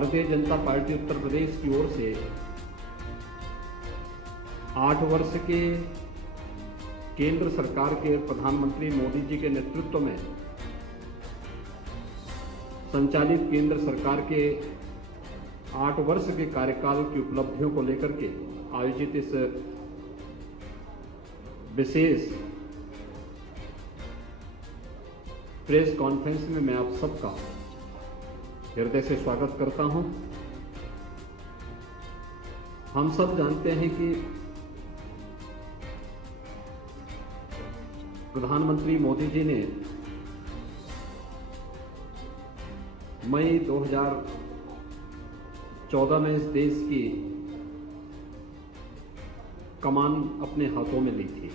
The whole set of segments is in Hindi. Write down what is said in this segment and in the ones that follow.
भारतीय जनता पार्टी उत्तर प्रदेश की ओर से 8 वर्ष के केंद्र सरकार के प्रधानमंत्री मोदी जी के नेतृत्व में संचालित केंद्र सरकार के 8 वर्ष के कार्यकाल की उपलब्धियों को लेकर के आयोजित इस विशेष प्रेस कॉन्फ्रेंस में मैं आप सबका हृदय से स्वागत करता हूं। हम सब जानते हैं कि प्रधानमंत्री मोदी जी ने मई 2014 में इस देश की कमान अपने हाथों में ली थी।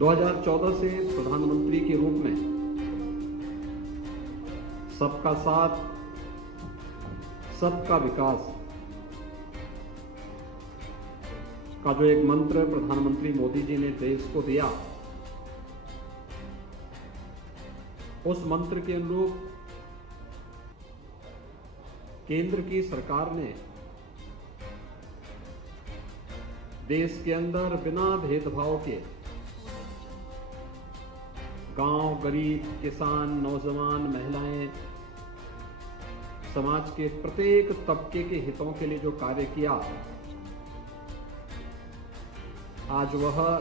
2014 से प्रधानमंत्री के रूप में सबका साथ, सबका विकास का जो एक मंत्र प्रधानमंत्री मोदी जी ने देश को दिया, उस मंत्र के अनुरूप केंद्र की सरकार ने देश के अंदर बिना भेदभाव के गांव, गरीब, किसान, नौजवान, महिलाएं, समाज के प्रत्येक तबके के हितों के लिए जो कार्य किया, आज वह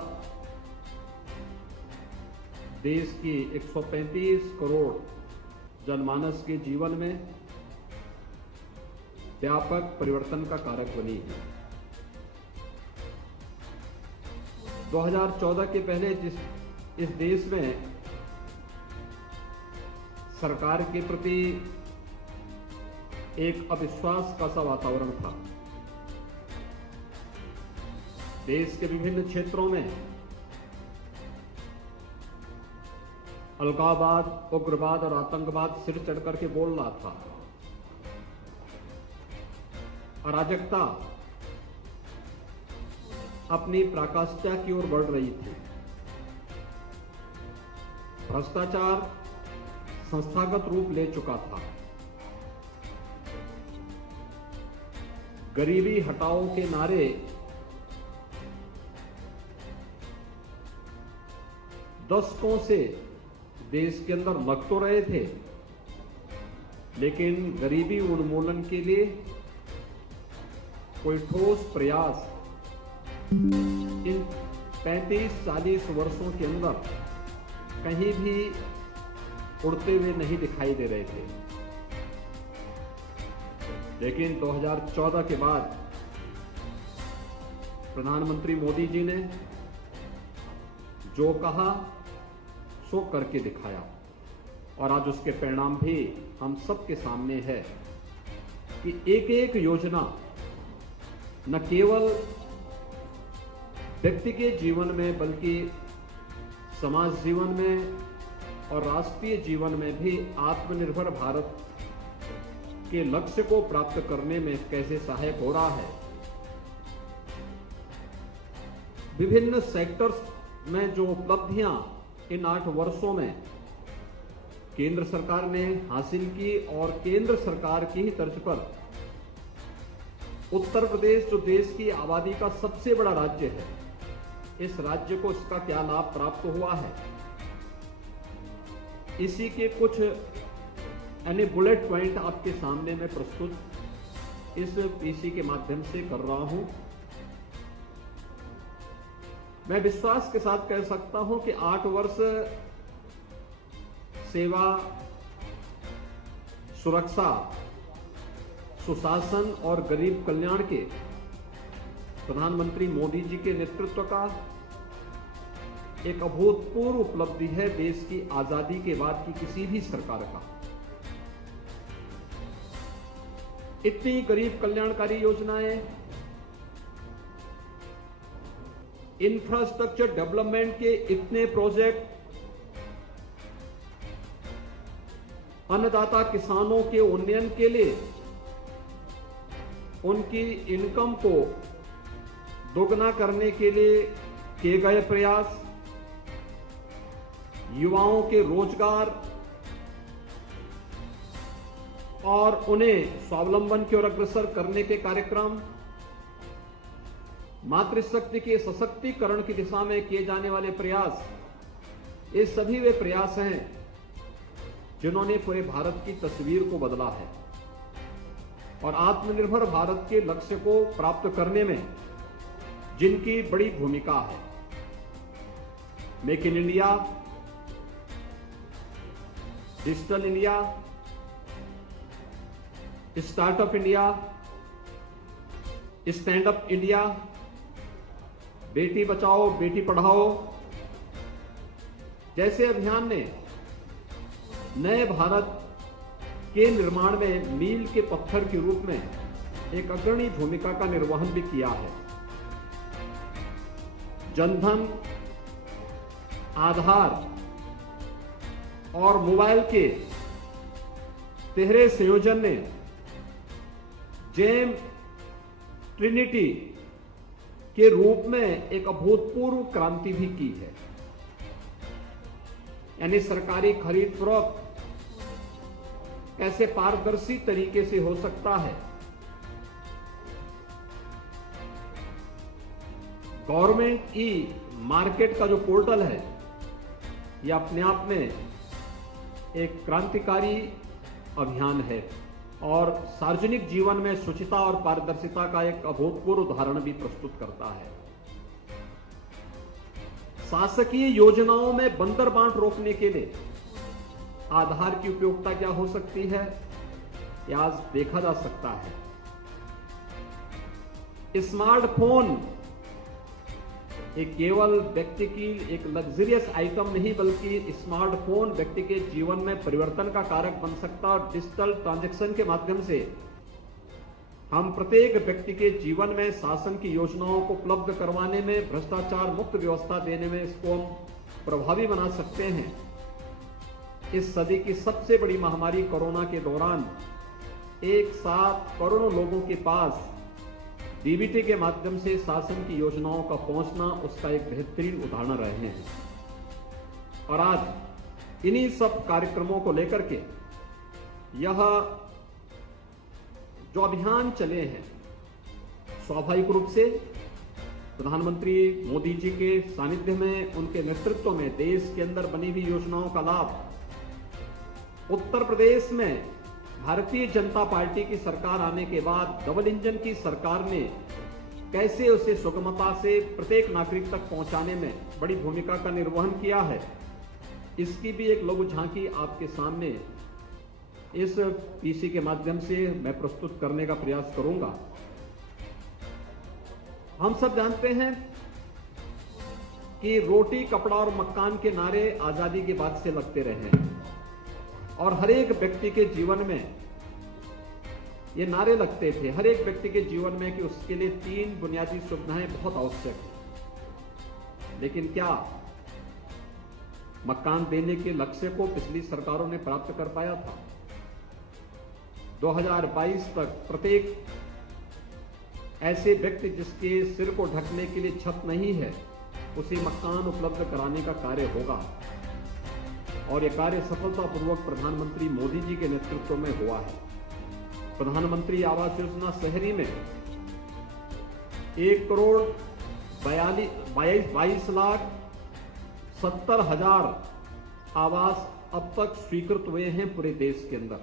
देश की 135 करोड़ जनमानस के जीवन में व्यापक परिवर्तन का कारक बनी है। 2014 के पहले इस देश में सरकार के प्रति एक अविश्वास का सा वातावरण था। देश के विभिन्न क्षेत्रों में अलगाववाद, उग्रवाद और आतंकवाद सिर चढ़ करके बोल रहा था। अराजकता अपनी पराकाष्ठा की ओर बढ़ रही थी। भ्रष्टाचार संस्थागत रूप ले चुका था। गरीबी हटाओ के नारे दशकों से देश के अंदर लग तो रहे थे, लेकिन गरीबी उन्मूलन के लिए कोई ठोस प्रयास इन 35-40 वर्षों के अंदर कहीं भी उड़ते हुए नहीं दिखाई दे रहे थे। लेकिन 2014 के बाद प्रधानमंत्री मोदी जी ने जो कहा सो करके दिखाया, और आज उसके परिणाम भी हम सबके सामने है कि एक एक योजना न केवल व्यक्ति के जीवन में बल्कि समाज जीवन में और राष्ट्रीय जीवन में भी आत्मनिर्भर भारत के लक्ष्य को प्राप्त करने में कैसे सहायक हो रहा है। विभिन्न सेक्टर्स में जो उपलब्धियां इन 8 वर्षों में केंद्र सरकार ने हासिल की, और केंद्र सरकार की ही तर्ज पर उत्तर प्रदेश जो देश की आबादी का सबसे बड़ा राज्य है, इस राज्य को इसका क्या लाभ प्राप्त हुआ है, इसी के कुछ बुलेट पॉइंट आपके सामने मैं प्रस्तुत इस पीसी के माध्यम से कर रहा हूं। मैं विश्वास के साथ कह सकता हूं कि 8 वर्ष सेवा, सुरक्षा, सुशासन और गरीब कल्याण के प्रधानमंत्री मोदी जी के नेतृत्व का एक अभूतपूर्व उपलब्धि है देश की आजादी के बाद की किसी भी सरकार का। इतनी गरीब कल्याणकारी योजनाएं, इंफ्रास्ट्रक्चर डेवलपमेंट के इतने प्रोजेक्ट, अन्नदाता किसानों के उन्नयन के लिए उनकी इनकम को दोगुना करने के लिए किए गए प्रयास, युवाओं के रोजगार, और उन्हें स्वावलंबन की ओर अग्रसर करने के कार्यक्रम, मातृशक्ति के सशक्तिकरण की दिशा में किए जाने वाले प्रयास, ये सभी वे प्रयास हैं जिन्होंने पूरे भारत की तस्वीर को बदला है और आत्मनिर्भर भारत के लक्ष्य को प्राप्त करने में जिनकी बड़ी भूमिका है। Make in India, digital India, startup India, stand up India, Beti Bachao Beti Padhao जैसे अभियान ने नए भारत के निर्माण में मील के पत्थर के रूप में एक अग्रणी भूमिका का निर्वहन भी किया है। जनधन, आधार और मोबाइल के तिहरे संयोजन ने जेम ट्रिनिटी के रूप में एक अभूतपूर्व क्रांति भी की है। यानी सरकारी खरीद फरोख्त कैसे पारदर्शी तरीके से हो सकता है, गवर्नमेंट ई मार्केट का जो पोर्टल है यह अपने आप में एक क्रांतिकारी अभियान है और सार्वजनिक जीवन में शुचिता और पारदर्शिता का एक अभूतपूर्व उदाहरण भी प्रस्तुत करता है। शासकीय योजनाओं में बंदरबांट रोकने के लिए आधार की उपयोगिता क्या हो सकती है, यह आज देखा जा सकता है। स्मार्टफोन एक केवल व्यक्ति की एक लग्जरियस आइटम नहीं बल्कि स्मार्टफोन व्यक्ति के जीवन में परिवर्तन का कारक बन सकता है और डिजिटल ट्रांजैक्शन के माध्यम से हम प्रत्येक व्यक्ति के जीवन में शासन की योजनाओं को उपलब्ध करवाने में, भ्रष्टाचार मुक्त व्यवस्था देने में इसको हम प्रभावी बना सकते हैं। इस सदी की सबसे बड़ी महामारी कोरोना के दौरान एक साथ करोड़ों लोगों के पास डीबीटी के माध्यम से शासन की योजनाओं का पहुंचना उसका एक बेहतरीन उदाहरण रहे हैं। और आज इन्हीं सब कार्यक्रमों को लेकर के यह जो अभियान चले हैं, स्वाभाविक रूप से प्रधानमंत्री मोदी जी के सानिध्य में, उनके नेतृत्व में देश के अंदर बनी हुई योजनाओं का लाभ उत्तर प्रदेश में भारतीय जनता पार्टी की सरकार आने के बाद डबल इंजन की सरकार ने कैसे उसे सुगमता से प्रत्येक नागरिक तक पहुंचाने में बड़ी भूमिका का निर्वहन किया है, इसकी भी एक लघु झांकी आपके सामने इस पीसी के माध्यम से मैं प्रस्तुत करने का प्रयास करूंगा। हम सब जानते हैं कि रोटी, कपड़ा और मकान के नारे आजादी के बाद से लगते रहे हैं और हर एक व्यक्ति के जीवन में ये नारे लगते थे, हर एक व्यक्ति के जीवन में, कि उसके लिए 3 बुनियादी सुविधाएं बहुत आवश्यक है। लेकिन क्या मकान देने के लक्ष्य को पिछली सरकारों ने प्राप्त कर पाया था? 2022 तक प्रत्येक ऐसे व्यक्ति जिसके सिर को ढकने के लिए छत नहीं है उसे मकान उपलब्ध कराने का कार्य होगा और यह कार्य सफलतापूर्वक प्रधानमंत्री मोदी जी के नेतृत्व में हुआ है। प्रधानमंत्री आवास योजना शहरी में 1,22,70,000 आवास अब तक स्वीकृत हुए हैं पूरे देश के अंदर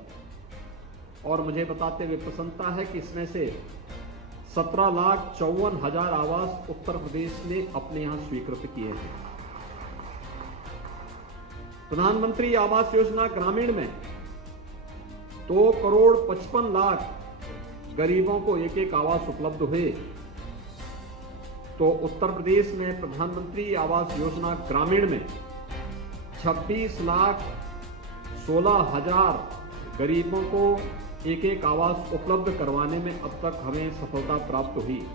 और मुझे बताते हुए प्रसन्नता है कि इसमें से 17,54,000 आवास उत्तर प्रदेश ने अपने यहां स्वीकृत किए हैं। प्रधानमंत्री आवास योजना ग्रामीण में 2,55,00,000 गरीबों को एक एक आवास उपलब्ध हुए, तो उत्तर प्रदेश में प्रधानमंत्री आवास योजना ग्रामीण में 26,16,000 गरीबों को एक एक आवास उपलब्ध करवाने में अब तक हमें सफलता प्राप्त हुई।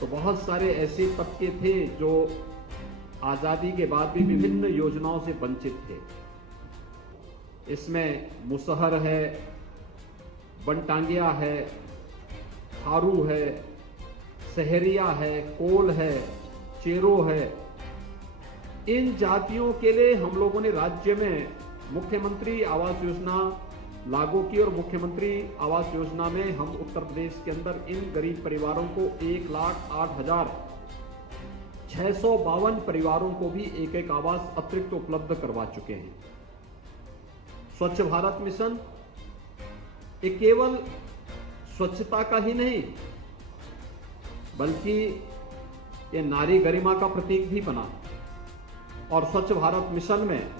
तो बहुत सारे ऐसे तबके थे जो आजादी के बाद भी विभिन्न योजनाओं से वंचित थे। इसमें मुसहर है, बनटांगिया है, थारू है, सहरिया है, कोल है, चेरो है। इन जातियों के लिए हम लोगों ने राज्य में मुख्यमंत्री आवास योजना लागू की और मुख्यमंत्री आवास योजना में हम उत्तर प्रदेश के अंदर इन गरीब परिवारों को 1,08,652 परिवारों को भी एक एक आवास अतिरिक्त उपलब्ध करवा चुके हैं। स्वच्छ भारत मिशन ये केवल स्वच्छता का ही नहीं बल्कि ये नारी गरिमा का प्रतीक भी बना। और स्वच्छ भारत मिशन में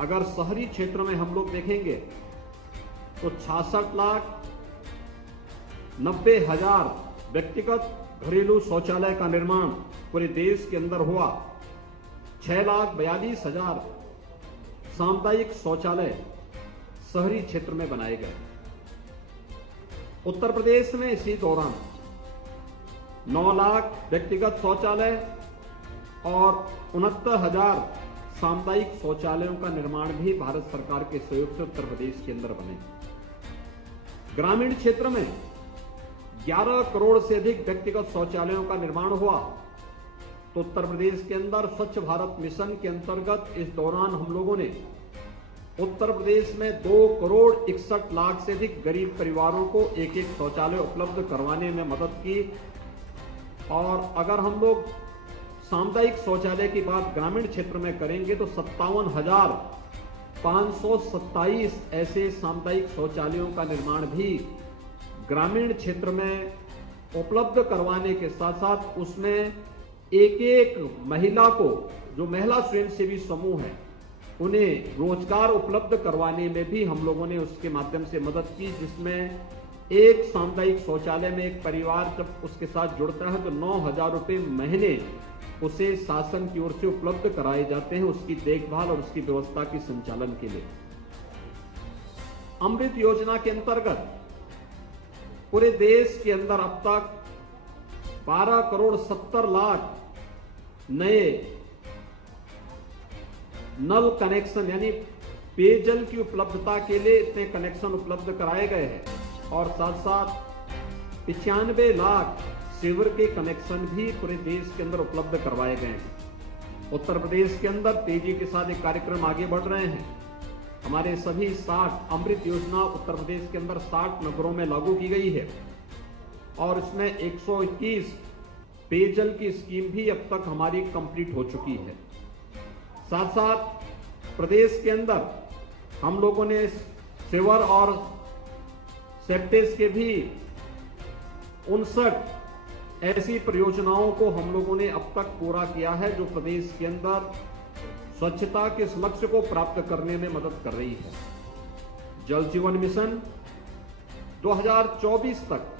अगर शहरी क्षेत्र में हम लोग देखेंगे तो 66,90,000 व्यक्तिगत घरेलू शौचालय का निर्माण पूरे देश के अंदर हुआ। 6,42,000 सामुदायिक शौचालय शहरी क्षेत्र में बनाए गए। उत्तर प्रदेश में इसी दौरान 9 लाख व्यक्तिगत शौचालय और 69,000 सामुदायिक शौचालयों का निर्माण भी भारत सरकार के सहयोग से उत्तर प्रदेश के अंदर बने। ग्रामीण क्षेत्र में 11 करोड़ से अधिक व्यक्तिगत शौचालयों का निर्माण हुआ। तो उत्तर प्रदेश के अंदर स्वच्छ भारत मिशन के अंतर्गत इस दौरान हम लोगों ने उत्तर प्रदेश में 2,61,00,000 से अधिक गरीब परिवारों को एक एक शौचालय उपलब्ध करवाने में मदद की। और अगर हम लोग सामुदायिक शौचालय की बात ग्रामीण क्षेत्र में करेंगे तो 57,527 ऐसे सामुदायिक शौचालयों का निर्माण भी ग्रामीण क्षेत्र में उपलब्ध करवाने के साथ साथ उसमें एक एक महिला को, जो महिला स्वयंसेवी समूह है, उन्हें रोजगार उपलब्ध करवाने में भी हम लोगों ने उसके माध्यम से मदद की, जिसमें एक सामुदायिक शौचालय में एक परिवार जब उसके साथ जुड़ता है तो 9,000 रुपये महीने उसे शासन की ओर से उपलब्ध कराए जाते हैं उसकी देखभाल और उसकी व्यवस्था की संचालन के लिए। अमृत योजना के अंतर्गत पूरे देश के अंदर अब तक 12,70,00,000 नए नल कनेक्शन यानी पेयजल की उपलब्धता के लिए इतने कनेक्शन उपलब्ध कराए गए हैं। और साथ साथ 95 लाख सीवर के कनेक्शन भी पूरे देश के अंदर उपलब्ध करवाए गए हैं। उत्तर प्रदेश के अंदर तेजी के साथ एक कार्यक्रम आगे बढ़ रहे हैं। हमारे सभी 60 अमृत योजना उत्तर प्रदेश के अंदर 60 नगरों में लागू की गई है और इसमें 121 पेयजल की स्कीम भी अब तक हमारी कंप्लीट हो चुकी है। साथ साथ प्रदेश के अंदर हम लोगों ने सीवर और सेप्टेज के भी 59 ऐसी परियोजनाओं को हम लोगों ने अब तक पूरा किया है जो प्रदेश के अंदर स्वच्छता के इस लक्ष्य को प्राप्त करने में मदद कर रही है। जल जीवन मिशन 2024 तक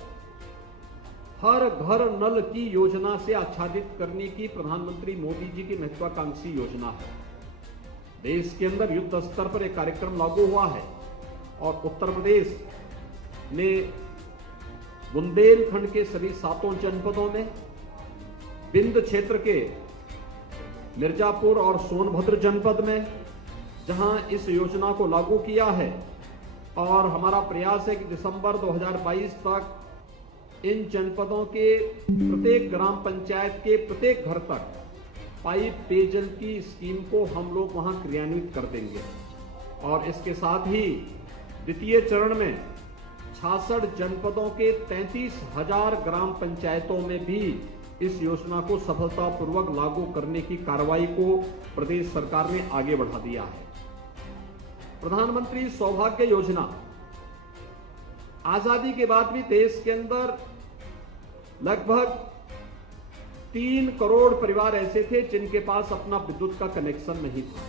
हर घर नल की योजना से आच्छादित करने की प्रधानमंत्री मोदी जी की महत्वाकांक्षी योजना है। देश के अंदर युद्ध स्तर पर एक कार्यक्रम लागू हुआ है और उत्तर प्रदेश ने बुंदेलखंड के सभी 7 जनपदों में, बिंद क्षेत्र के मिर्जापुर और सोनभद्र जनपद में जहां इस योजना को लागू किया है और हमारा प्रयास है कि दिसंबर 2022 तक इन जनपदों के प्रत्येक ग्राम पंचायत के प्रत्येक घर तक पाइप पेयजल की स्कीम को हम लोग वहां क्रियान्वित कर देंगे। और इसके साथ ही द्वितीय चरण में 66 जनपदों के 33,000 ग्राम पंचायतों में भी इस योजना को सफलतापूर्वक लागू करने की कार्रवाई को प्रदेश सरकार ने आगे बढ़ा दिया है। प्रधानमंत्री सौभाग्य योजना, आजादी के बाद भी देश के अंदर लगभग 3 करोड़ परिवार ऐसे थे जिनके पास अपना विद्युत का कनेक्शन नहीं था।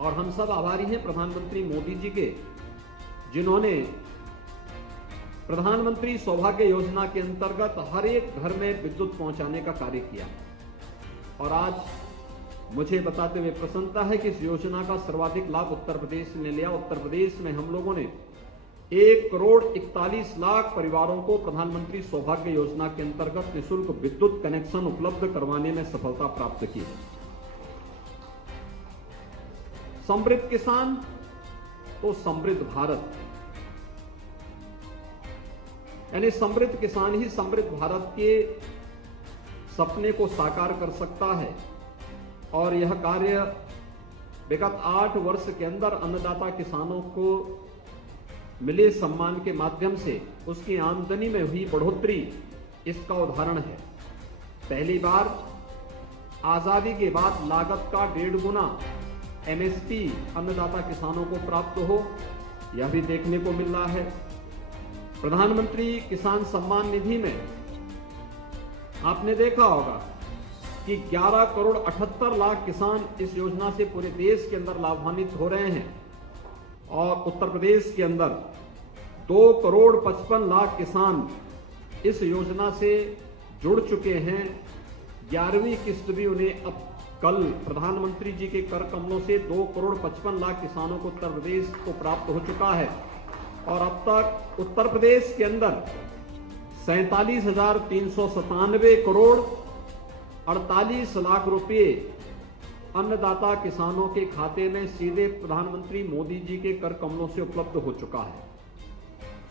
और हम सब आभारी हैं प्रधानमंत्री मोदी जी के, जिन्होंने प्रधानमंत्री सौभाग्य योजना के अंतर्गत हर एक घर में विद्युत पहुंचाने का कार्य किया। और आज मुझे बताते हुए प्रसन्नता है कि इस योजना का सर्वाधिक लाभ उत्तर प्रदेश ने लिया। उत्तर प्रदेश में हम लोगों ने 1,41,00,000 परिवारों को प्रधानमंत्री सौभाग्य योजना के अंतर्गत निःशुल्क विद्युत कनेक्शन उपलब्ध करवाने में सफलता प्राप्त की। समृद्ध किसान तो समृद्ध भारत, यानी समृद्ध किसान ही समृद्ध भारत के सपने को साकार कर सकता है। और यह कार्य विगत 8 वर्ष के अंदर अन्नदाता किसानों को मिले सम्मान के माध्यम से उसकी आमदनी में हुई बढ़ोतरी इसका उदाहरण है। पहली बार आजादी के बाद लागत का 1.5 गुना एमएसपी अन्नदाता किसानों को प्राप्त हो, यह भी देखने को मिल रहा है। प्रधानमंत्री किसान सम्मान निधि में आपने देखा होगा कि 11 करोड़ 78 लाख किसान इस योजना से पूरे देश के अंदर लाभान्वित हो रहे हैं और उत्तर प्रदेश के अंदर 2 करोड़ 55 लाख किसान इस योजना से जुड़ चुके हैं। 11वीं किस्त भी उन्हें अब कल प्रधानमंत्री जी के कर कमलों से 2 करोड़ 55 लाख किसानों को उत्तर प्रदेश को प्राप्त हो चुका है और अब तक उत्तर प्रदेश के अंदर 47,397 करोड़ 48 लाख रुपए अन्नदाता किसानों के खाते में सीधे प्रधानमंत्री मोदी जी के कर कमलों से उपलब्ध हो चुका है।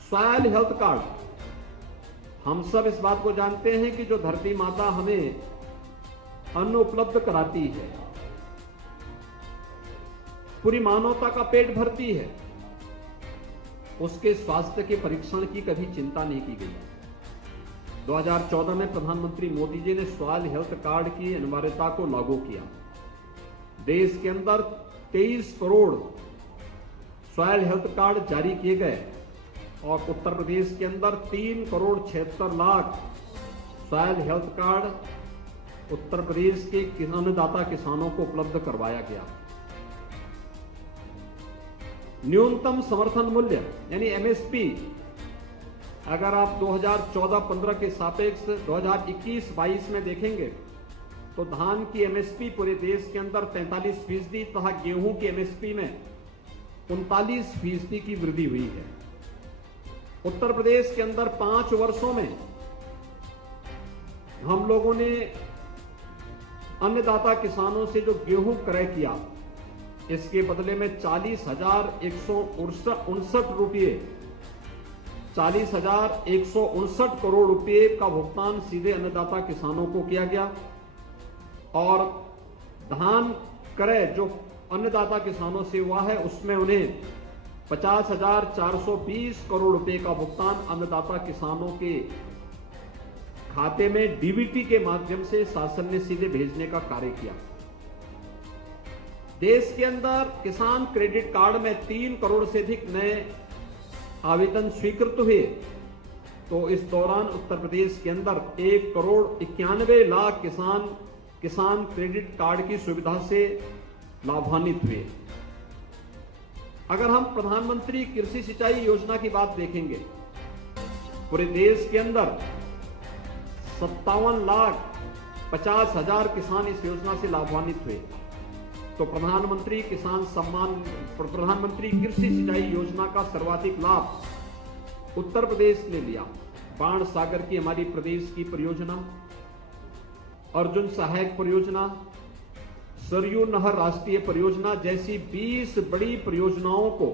सॉयल हेल्थ कार्ड, हम सब इस बात को जानते हैं कि जो धरती माता हमें अन्न उपलब्ध कराती है, पूरी मानवता का पेट भरती है, उसके स्वास्थ्य के परीक्षण की कभी चिंता नहीं की गई। 2014 में प्रधानमंत्री मोदी जी ने सॉयल हेल्थ कार्ड की अनिवार्यता को लागू किया। देश के अंदर 23 करोड़ सॉयल हेल्थ कार्ड जारी किए गए और उत्तर प्रदेश के अंदर 3 crore 76 lakh soil health card Uttar Pradesh के अन्नदाता किसानों को उपलब्ध करवाया गया। न्यूनतम समर्थन मूल्य यानी एमएसपी, अगर आप 2014-15 के सापेक्ष 2021-22 में देखेंगे तो धान की एमएसपी पूरे देश के अंदर 43% तथा गेहूं की एमएसपी में 39% की वृद्धि हुई है। उत्तर प्रदेश के अंदर 5 वर्षों में हम लोगों ने अन्नदाता किसानों से जो गेहूं क्रय किया, इसके बदले में 40,159 करोड़ रुपए का भुगतान सीधे अन्नदाता किसानों को किया गया और धान क्रय जो अन्नदाता किसानों से हुआ है उसमें उन्हें 50,420 करोड़ रुपए का भुगतान अन्नदाता किसानों के खाते में डीबीटी के माध्यम से शासन ने सीधे भेजने का कार्य किया। देश के अंदर किसान क्रेडिट कार्ड में 3 करोड़ से अधिक नए आवेदन स्वीकृत हुए, तो इस दौरान उत्तर प्रदेश के अंदर 1 करोड़ 91 लाख किसान क्रेडिट कार्ड की सुविधा से लाभान्वित हुए। अगर हम प्रधानमंत्री कृषि सिंचाई योजना की बात देखेंगे, पूरे देश के अंदर 57,50,000 किसान इस योजना से लाभान्वित हुए। तो प्रधानमंत्री कृषि सिंचाई योजना का सर्वाधिक लाभ उत्तर प्रदेश ने लिया। बाण सागर की हमारी प्रदेश की परियोजना, अर्जुन सहायक परियोजना, सरयू नहर राष्ट्रीय परियोजना जैसी 20 बड़ी परियोजनाओं को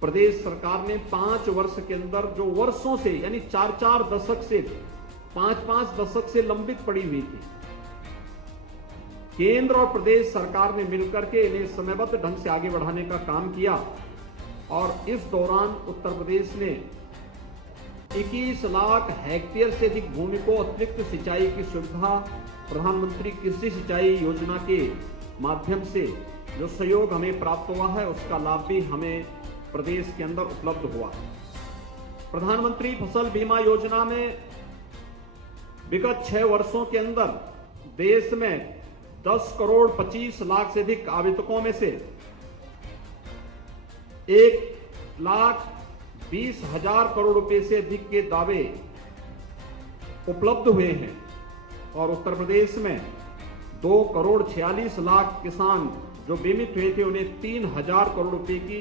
प्रदेश सरकार ने 5 वर्ष के अंदर, जो वर्षों से यानी 4-4 दशक से 5-5 दशक से लंबित पड़ी हुई थी, केंद्र और प्रदेश सरकार ने मिलकर के इन्हें समयबद्ध ढंग से आगे बढ़ाने का काम किया और इस दौरान उत्तर प्रदेश ने 21 लाख हेक्टेयर से अधिक भूमि को अतिरिक्त सिंचाई की सुविधा प्रधानमंत्री कृषि सिंचाई योजना के माध्यम से जो सहयोग हमें प्राप्त हुआ है, उसका लाभ भी हमें प्रदेश के अंदर उपलब्ध हुआ। प्रधानमंत्री फसल बीमा योजना में विगत 6 वर्षों के अंदर देश में 10 करोड़ 25 लाख से अधिक आवेदकों में से 1,20,000 करोड़ रुपए से अधिक के दावे उपलब्ध हुए हैं और उत्तर प्रदेश में 2 करोड़ 46 लाख किसान जो बीमित हुए थे, उन्हें 3,000 करोड़ रुपए की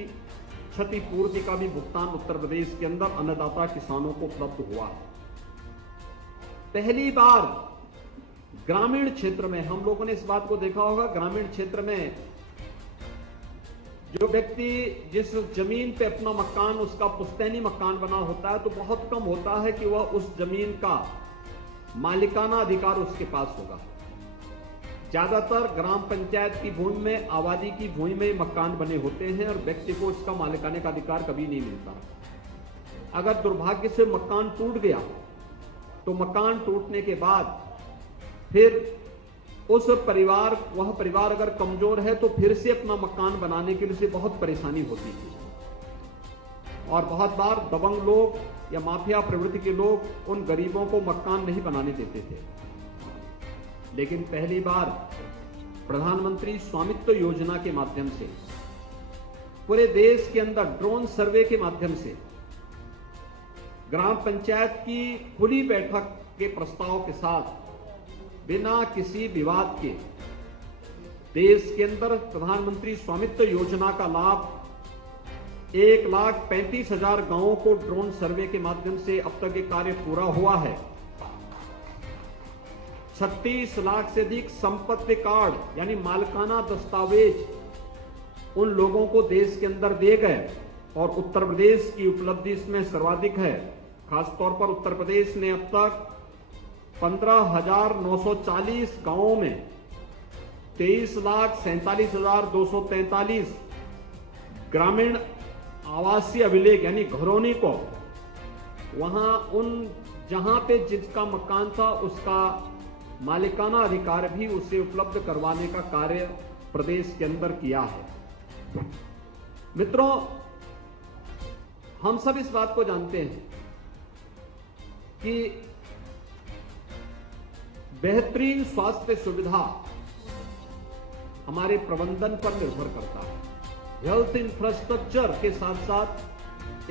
क्षतिपूर्ति का भी भुगतान उत्तर प्रदेश के अंदर अन्नदाता किसानों को उपलब्ध हुआ। पहली बार ग्रामीण क्षेत्र में हम लोगों ने इस बात को देखा होगा, ग्रामीण क्षेत्र में जो व्यक्ति जिस जमीन पे अपना मकान, उसका पुश्तैनी मकान बना होता है, तो बहुत कम होता है कि वह उस जमीन का मालिकाना अधिकार उसके पास होगा। ज्यादातर ग्राम पंचायत की भूमि में, आबादी की भूमि में मकान बने होते हैं और व्यक्ति को इसका मालिकाने का अधिकार कभी नहीं मिलता। अगर दुर्भाग्य से मकान टूट गया तो मकान टूटने के बाद फिर वह परिवार अगर कमजोर है तो फिर से अपना मकान बनाने के लिए उसे बहुत परेशानी होती थी और बहुत बार दबंग लोग या माफिया प्रवृत्ति के लोग उन गरीबों को मकान नहीं बनाने देते थे। लेकिन पहली बार प्रधानमंत्री स्वामित्व योजना के माध्यम से पूरे देश के अंदर ड्रोन सर्वे के माध्यम से ग्राम पंचायत की खुली बैठक के प्रस्ताव के साथ बिना किसी विवाद के देश के अंदर प्रधानमंत्री स्वामित्व योजना का लाभ 1,35,000 गांवों को ड्रोन सर्वे के माध्यम से अब तक ये कार्य पूरा हुआ है। 36 लाख से अधिक संपत्ति कार्ड यानी मालिकाना दस्तावेज उन लोगों को देश के अंदर दिए गए और उत्तर प्रदेश की उपलब्धि इसमें सर्वाधिक है। खासतौर पर उत्तर प्रदेश ने अब तक 15,940 गांवों में 23,47,243 ग्रामीण आवासीय अभिलेख यानी घरौनी को वहां उन जहां पे जिसका मकान था उसका मालिकाना अधिकार भी उसे उपलब्ध करवाने का कार्य प्रदेश के अंदर किया है। मित्रों, हम सब इस बात को जानते हैं कि बेहतरीन स्वास्थ्य सुविधा हमारे प्रबंधन पर निर्भर करता है। हेल्थ इंफ्रास्ट्रक्चर के साथ साथ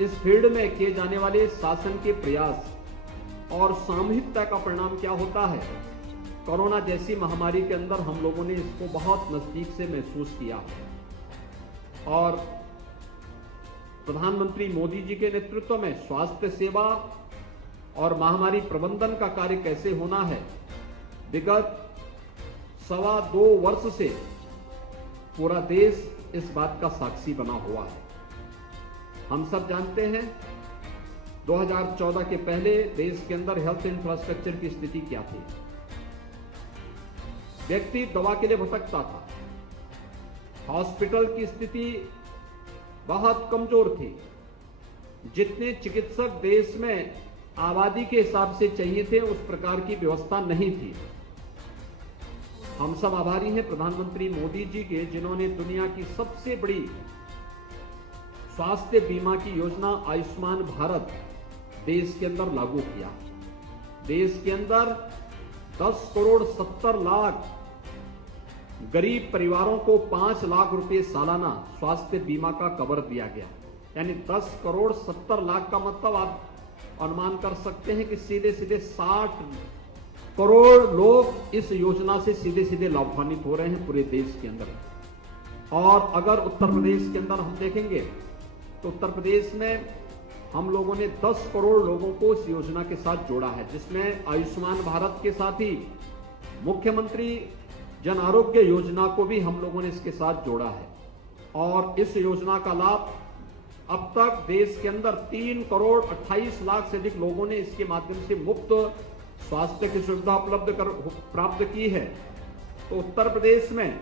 इस फील्ड में किए जाने वाले शासन के प्रयास और सामूहिकता का परिणाम क्या होता है। कोरोना जैसी महामारी के अंदर हम लोगों ने इसको बहुत नजदीक से महसूस किया और प्रधानमंत्री मोदी जी के नेतृत्व में स्वास्थ्य सेवा और महामारी प्रबंधन का कार्य कैसे होना है, विगत 2.25 वर्ष से पूरा देश इस बात का साक्षी बना हुआ है। हम सब जानते हैं 2014 के पहले देश के अंदर हेल्थ इंफ्रास्ट्रक्चर की स्थिति क्या थी। व्यक्ति दवा के लिए भटकता था, हॉस्पिटल की स्थिति बहुत कमजोर थी, जितने चिकित्सक देश में आबादी के हिसाब से चाहिए थे उस प्रकार की व्यवस्था नहीं थी। हम सब आभारी हैं प्रधानमंत्री मोदी जी के, जिन्होंने दुनिया की सबसे बड़ी स्वास्थ्य बीमा की योजना आयुष्मान भारत देश के अंदर लागू किया। देश के अंदर 10,70,00,000 गरीब परिवारों को 5 लाख रुपए सालाना स्वास्थ्य बीमा का कवर दिया गया। यानी 10,70,00,000 का मतलब आप अनुमान कर सकते हैं कि सीधे सीधे 60 करोड़ लोग इस योजना से सीधे सीधे लाभान्वित हो रहे हैं पूरे देश के अंदर। और अगर उत्तर प्रदेश के अंदर हम देखेंगे तो उत्तर प्रदेश में हम लोगों ने 10 करोड़ लोगों को इस योजना के साथ जोड़ा है, जिसमें आयुष्मान भारत के साथ ही मुख्यमंत्री जन आरोग्य योजना को भी हम लोगों ने इसके साथ जोड़ा है। और इस योजना का लाभ अब तक देश के अंदर 3,28,00,000 से अधिक लोगों ने इसके माध्यम से मुफ्त स्वास्थ्य की सुविधा प्राप्त की है। तो उत्तर प्रदेश में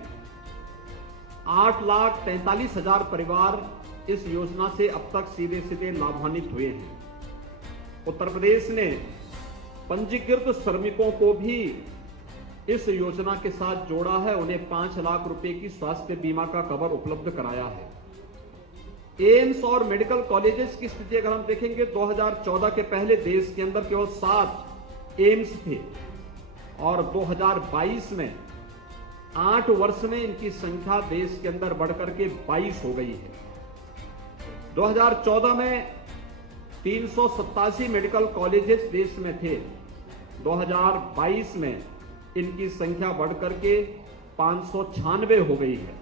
8,43,000 परिवार इस योजना से अब तक सीधे सीधे लाभान्वित हुए हैं। उत्तर प्रदेश ने पंजीकृत श्रमिकों को भी इस योजना के साथ जोड़ा है, उन्हें 5 लाख रुपए की स्वास्थ्य बीमा का कवर उपलब्ध कराया है। एम्स और मेडिकल कॉलेजेस की स्थिति अगर हम देखेंगे 2014 के पहले देश के अंदर केवल 7 एम्स थे और 2022 में 8 वर्ष में इनकी संख्या देश के अंदर बढ़कर के 22 हो गई है। 2014 में 387 मेडिकल कॉलेजेस देश में थे, 2022 में इनकी संख्या बढ़कर के 596 हो गई है।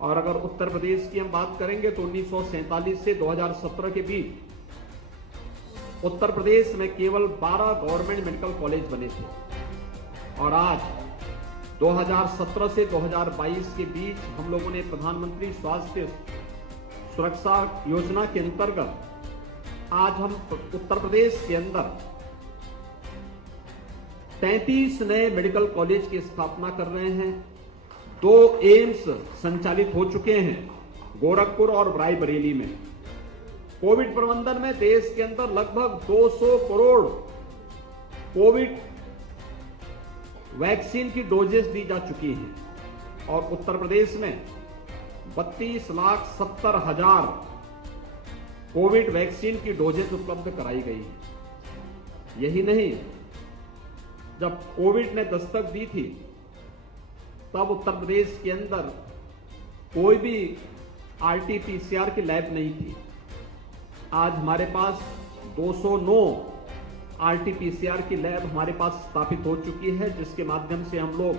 और अगर उत्तर प्रदेश की हम बात करेंगे तो 1947 से 2017 के बीच उत्तर प्रदेश में केवल 12 गवर्नमेंट मेडिकल कॉलेज बने थे और आज 2017 से 2022 के बीच हम लोगों ने प्रधानमंत्री स्वास्थ्य सुरक्षा योजना के अंतर्गत आज हम उत्तर प्रदेश के अंदर 33 नए मेडिकल कॉलेज की स्थापना कर रहे हैं। 2 एम्स संचालित हो चुके हैं गोरखपुर और रायबरेली में। कोविड प्रबंधन में देश के अंदर लगभग 200 करोड़ कोविड वैक्सीन की डोजेस दी जा चुकी हैं और उत्तर प्रदेश में 32,70,000 कोविड वैक्सीन की डोजेस उपलब्ध कराई गई है। यही नहीं, जब कोविड ने दस्तक दी थी तब उत्तर प्रदेश के अंदर कोई भी आरटीपीसीआर की लैब नहीं थी। आज हमारे पास 209 आरटीपीसीआर की लैब हमारे पास स्थापित हो चुकी है, जिसके माध्यम से हम लोग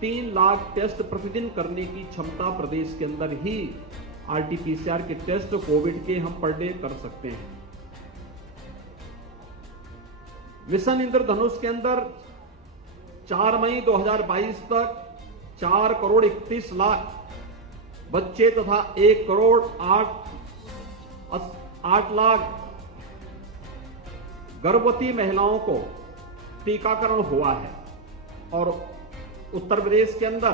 3 लाख टेस्ट प्रतिदिन करने की क्षमता प्रदेश के अंदर ही आरटीपीसीआर के टेस्ट कोविड के हम पर डे कर सकते हैं। मिशन इंद्रधनुष के अंदर 4 मई 2022 तक 4 करोड़ 31 लाख बच्चे तथा 1 करोड़ 8 लाख गर्भवती महिलाओं को टीकाकरण हुआ है और उत्तर प्रदेश के अंदर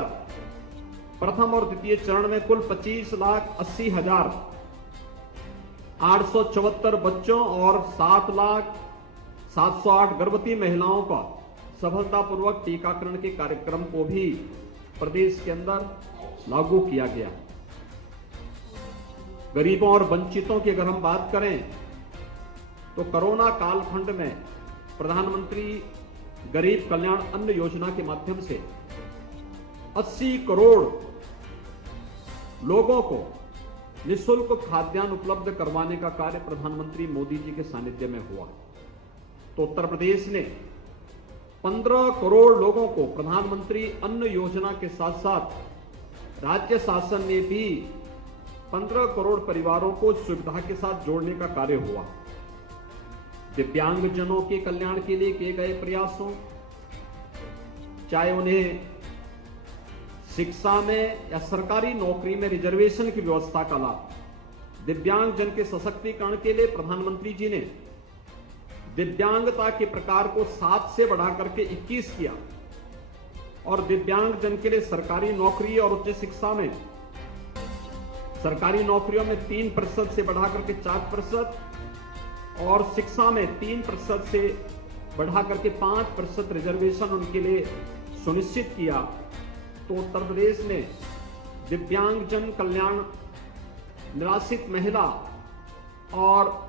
प्रथम और द्वितीय चरण में कुल 25,80,874 बच्चों और 7,07,8 गर्भवती महिलाओं का सफलतापूर्वक टीकाकरण के कार्यक्रम को भी प्रदेश के अंदर लागू किया गया। गरीबों और वंचितों की अगर हम बात करें तो कोरोना कालखंड में प्रधानमंत्री गरीब कल्याण अन्न योजना के माध्यम से 80 करोड़ लोगों को निःशुल्क खाद्यान्न उपलब्ध करवाने का कार्य प्रधानमंत्री मोदी जी के सानिध्य में हुआ। तो उत्तर प्रदेश ने 15 करोड़ लोगों को प्रधानमंत्री अन्न योजना के साथ साथ राज्य शासन ने भी 15 करोड़ परिवारों को सुविधा के साथ जोड़ने का कार्य हुआ। दिव्यांगजनों के कल्याण के लिए किए गए प्रयासों, चाहे उन्हें शिक्षा में या सरकारी नौकरी में रिजर्वेशन की व्यवस्था का लाभ, दिव्यांगजन के सशक्तिकरण के लिए प्रधानमंत्री जी ने दिव्यांगता के प्रकार को 7 से बढ़ा करके 21 किया और दिव्यांगजन के लिए सरकारी नौकरी और उच्च शिक्षा में सरकारी नौकरियों में 3% से बढ़ा करके 4% और शिक्षा में 3% से बढ़ा करके 5% रिजर्वेशन उनके लिए सुनिश्चित किया। तो उत्तर प्रदेश ने दिव्यांगजन कल्याण, निराश्रित महिला और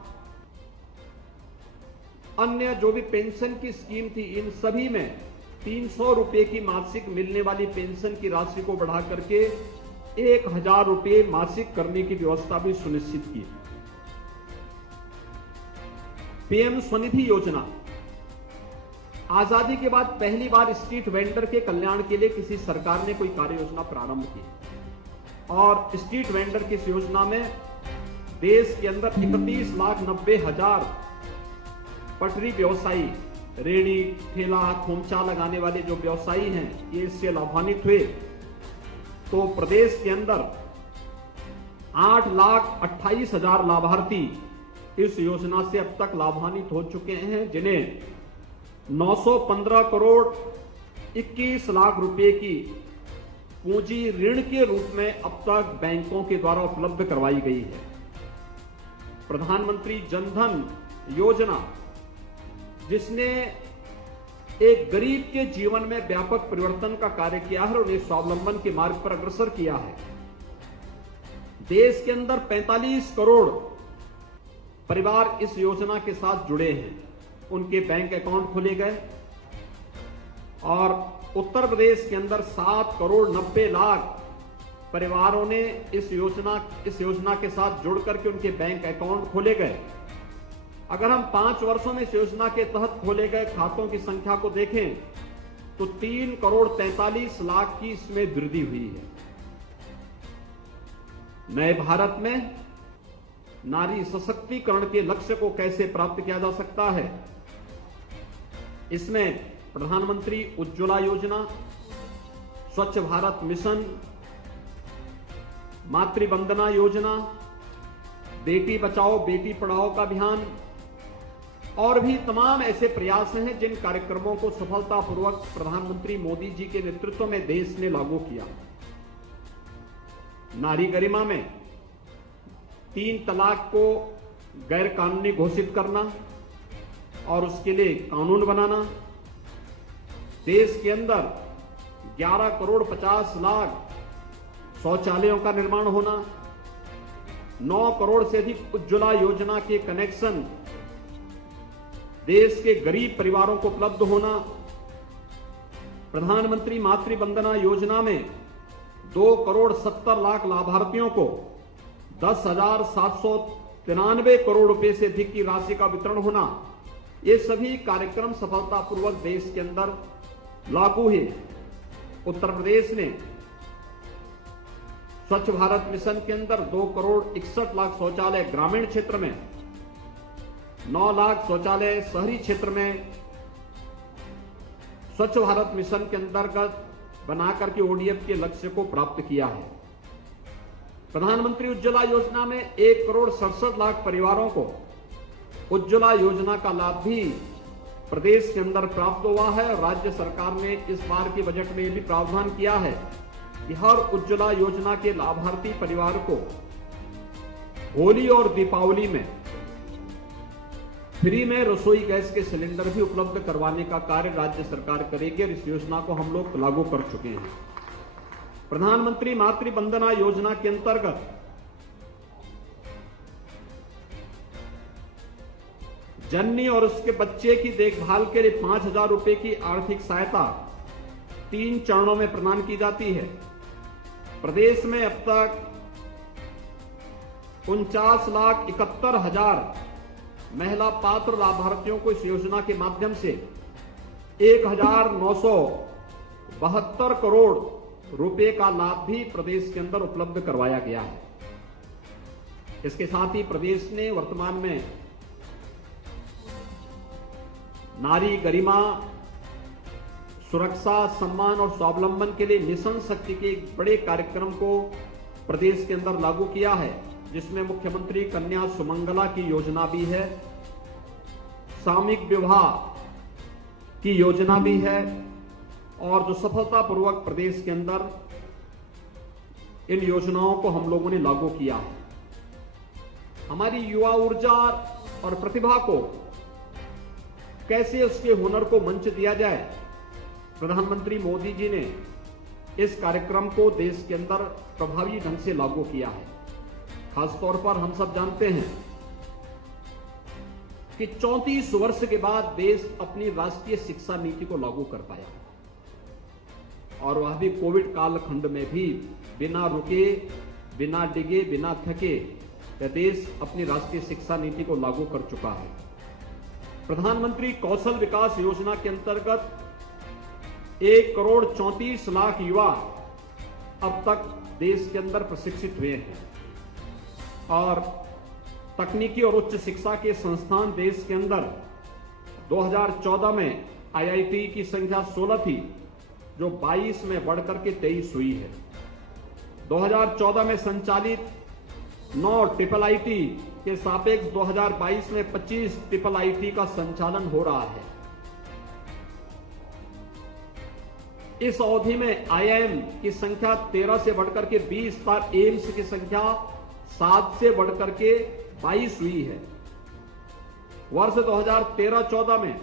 अन्य जो भी पेंशन की स्कीम थी, इन सभी में 300 रुपए की मासिक मिलने वाली पेंशन की राशि को बढ़ा करके 1,000 रुपए मासिक करने की व्यवस्था भी सुनिश्चित की। पीएम स्वनिधि योजना, आजादी के बाद पहली बार स्ट्रीट वेंडर के कल्याण के लिए किसी सरकार ने कोई कार्य योजना प्रारंभ की और स्ट्रीट वेंडर की इस योजना में देश के अंदर 31,90,000 पटरी व्यवसायी, रेडी ठेला खोमचा लगाने वाले जो व्यवसायी हैं, ये इससे लाभान्वित हुए। तो प्रदेश के अंदर 8,28,000 लाभार्थी इस योजना से अब तक लाभान्वित हो चुके हैं, जिन्हें 915 करोड़ 21 लाख रुपए की पूंजी ऋण के रूप में अब तक बैंकों के द्वारा उपलब्ध करवाई गई है। प्रधानमंत्री जनधन योजना, जिसने एक गरीब के जीवन में व्यापक परिवर्तन का कार्य किया है और उन्हें स्वावलंबन के मार्ग पर अग्रसर किया है। देश के अंदर 45 करोड़ परिवार इस योजना के साथ जुड़े हैं, उनके बैंक अकाउंट खोले गए और उत्तर प्रदेश के अंदर 7 करोड़ 90 लाख परिवारों ने इस योजना के साथ जुड़ करके उनके बैंक अकाउंट खोले गए। अगर हम 5 वर्षों में इस योजना के तहत खोले गए खातों की संख्या को देखें तो 3 करोड़ 43 लाख की इसमें वृद्धि हुई है। नए भारत में नारी सशक्तिकरण के लक्ष्य को कैसे प्राप्त किया जा सकता है, इसमें प्रधानमंत्री उज्ज्वला योजना, स्वच्छ भारत मिशन, मातृवंदना योजना, बेटी बचाओ बेटी पढ़ाओ का अभियान और भी तमाम ऐसे प्रयास हैं जिन कार्यक्रमों को सफलतापूर्वक प्रधानमंत्री मोदी जी के नेतृत्व में देश ने लागू किया। नारी गरिमा में 3 तलाक को गैर कानूनी घोषित करना और उसके लिए कानून बनाना, देश के अंदर 11 करोड़ 50 लाख शौचालयों का निर्माण होना, 9 करोड़ से अधिक उज्ज्वला योजना के कनेक्शन देश के गरीब परिवारों को उपलब्ध होना, प्रधानमंत्री मातृ वंदना योजना में 2 करोड़ 70 लाख लाभार्थियों को 10,793 करोड़ रुपए से अधिक की राशि का वितरण होना, ये सभी कार्यक्रम सफलतापूर्वक देश के अंदर लागू है। उत्तर प्रदेश ने स्वच्छ भारत मिशन के अंदर 2 करोड़ 61 लाख शौचालय ग्रामीण क्षेत्र में, 9 लाख शौचालय शहरी क्षेत्र में स्वच्छ भारत मिशन के अंतर्गत बनाकर के ओडीएफ के लक्ष्य को प्राप्त किया है। प्रधानमंत्री उज्ज्वला योजना में 1 करोड़ 67 लाख परिवारों को उज्ज्वला योजना का लाभ भी प्रदेश के अंदर प्राप्त हुआ है। राज्य सरकार ने इस बार के बजट में भी प्रावधान किया है कि हर उज्ज्वला योजना के लाभार्थी परिवार को होली और दीपावली में फ्री में रसोई गैस के सिलेंडर भी उपलब्ध करवाने का कार्य राज्य सरकार करेगी और इस योजना को हम लोग लागू कर चुके हैं। प्रधानमंत्री मातृ वंदना योजना के अंतर्गत जननी और उसके बच्चे की देखभाल के लिए 5,000 रुपए की आर्थिक सहायता 3 चरणों में प्रदान की जाती है। प्रदेश में अब तक 49,71,000 महिला पात्र लाभार्थियों को इस योजना के माध्यम से 1,972 करोड़ रुपए का लाभ भी प्रदेश के अंदर उपलब्ध करवाया गया है। इसके साथ ही प्रदेश ने वर्तमान में नारी गरिमा, सुरक्षा, सम्मान और स्वावलंबन के लिए मिशन शक्ति के एक बड़े कार्यक्रम को प्रदेश के अंदर लागू किया है, जिसमें मुख्यमंत्री कन्या सुमंगला की योजना भी है, सामूहिक विवाह की योजना भी है और जो सफलतापूर्वक प्रदेश के अंदर इन योजनाओं को हम लोगों ने लागू किया है। हमारी युवा ऊर्जा और प्रतिभा को कैसे उसके हुनर को मंच दिया जाए, प्रधानमंत्री मोदी जी ने इस कार्यक्रम को देश के अंदर प्रभावी ढंग से लागू किया है। खासतौर पर हम सब जानते हैं कि 34 वर्ष के बाद देश अपनी राष्ट्रीय शिक्षा नीति को लागू कर पाया और वह भी कोविड कालखंड में भी बिना रुके, बिना डिगे, बिना थके यह देश अपनी राष्ट्रीय शिक्षा नीति को लागू कर चुका है। प्रधानमंत्री कौशल विकास योजना के अंतर्गत 1 करोड़ 34 लाख युवा अब तक देश के अंदर प्रशिक्षित हुए हैं और तकनीकी और उच्च शिक्षा के संस्थान देश के अंदर 2014 में आईआईटी की संख्या 16 थी, जो 22 में बढ़कर के 23 हुई है। 2014 में संचालित 9 ट्रिपल आईटी के सापेक्ष 2022 में 25 ट्रिपल आईटी का संचालन हो रहा है। इस अवधि में आईआईएम की संख्या 13 से बढ़कर के 20 पर एम्स की संख्या 7 से बढ़कर के 22 हुई है। वर्ष 2013-14 में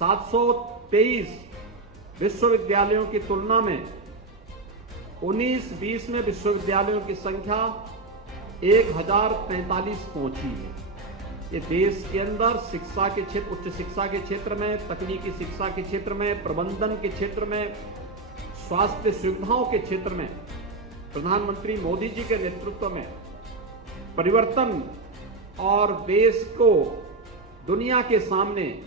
723 विश्वविद्यालयों की तुलना में 19-20 में विश्वविद्यालयों की संख्या 1043 पहुंची है। ये देश के अंदर शिक्षा के क्षेत्र, उच्च शिक्षा के क्षेत्र में, तकनीकी शिक्षा के क्षेत्र में, प्रबंधन के क्षेत्र में, स्वास्थ्य सुविधाओं के क्षेत्र में प्रधानमंत्री मोदी जी के नेतृत्व में परिवर्तन और देश को दुनिया के सामने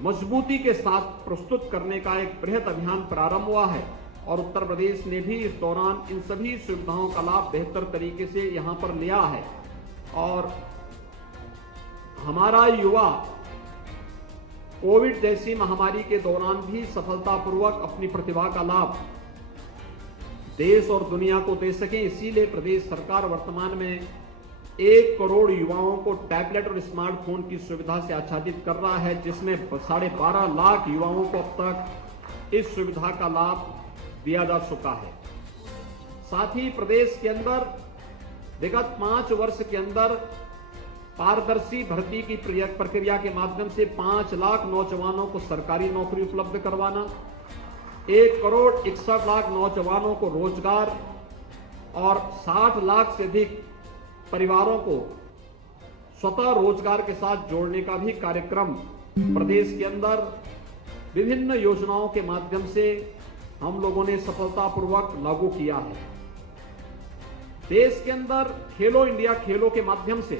मजबूती के साथ प्रस्तुत करने का एक बृहद अभियान प्रारंभ हुआ है और उत्तर प्रदेश ने भी इस दौरान इन सभी सुविधाओं का लाभ बेहतर तरीके से यहां पर लिया है और हमारा युवा कोविड जैसी महामारी के दौरान भी सफलतापूर्वक अपनी प्रतिभा का लाभ देश और दुनिया को दे सके। इसीलिए प्रदेश सरकार वर्तमान में 1 करोड़ युवाओं को टैबलेट और स्मार्टफोन की सुविधा से आच्छादित कर रहा है, जिसमें 12.5 लाख युवाओं को अब तक इस सुविधा का लाभ दिया जा चुका है। साथ ही प्रदेश के अंदर विगत 5 वर्ष के अंदर पारदर्शी भर्ती की प्रक्रिया के माध्यम से 5 लाख नौजवानों को सरकारी नौकरी उपलब्ध करवाना, 1 करोड़ 61 लाख नौजवानों को रोजगार और 60 लाख से अधिक परिवारों को स्वतः रोजगार के साथ जोड़ने का भी कार्यक्रम प्रदेश के अंदर विभिन्न योजनाओं के माध्यम से हम लोगों ने सफलतापूर्वक लागू किया है। देश के अंदर खेलो इंडिया खेलों के माध्यम से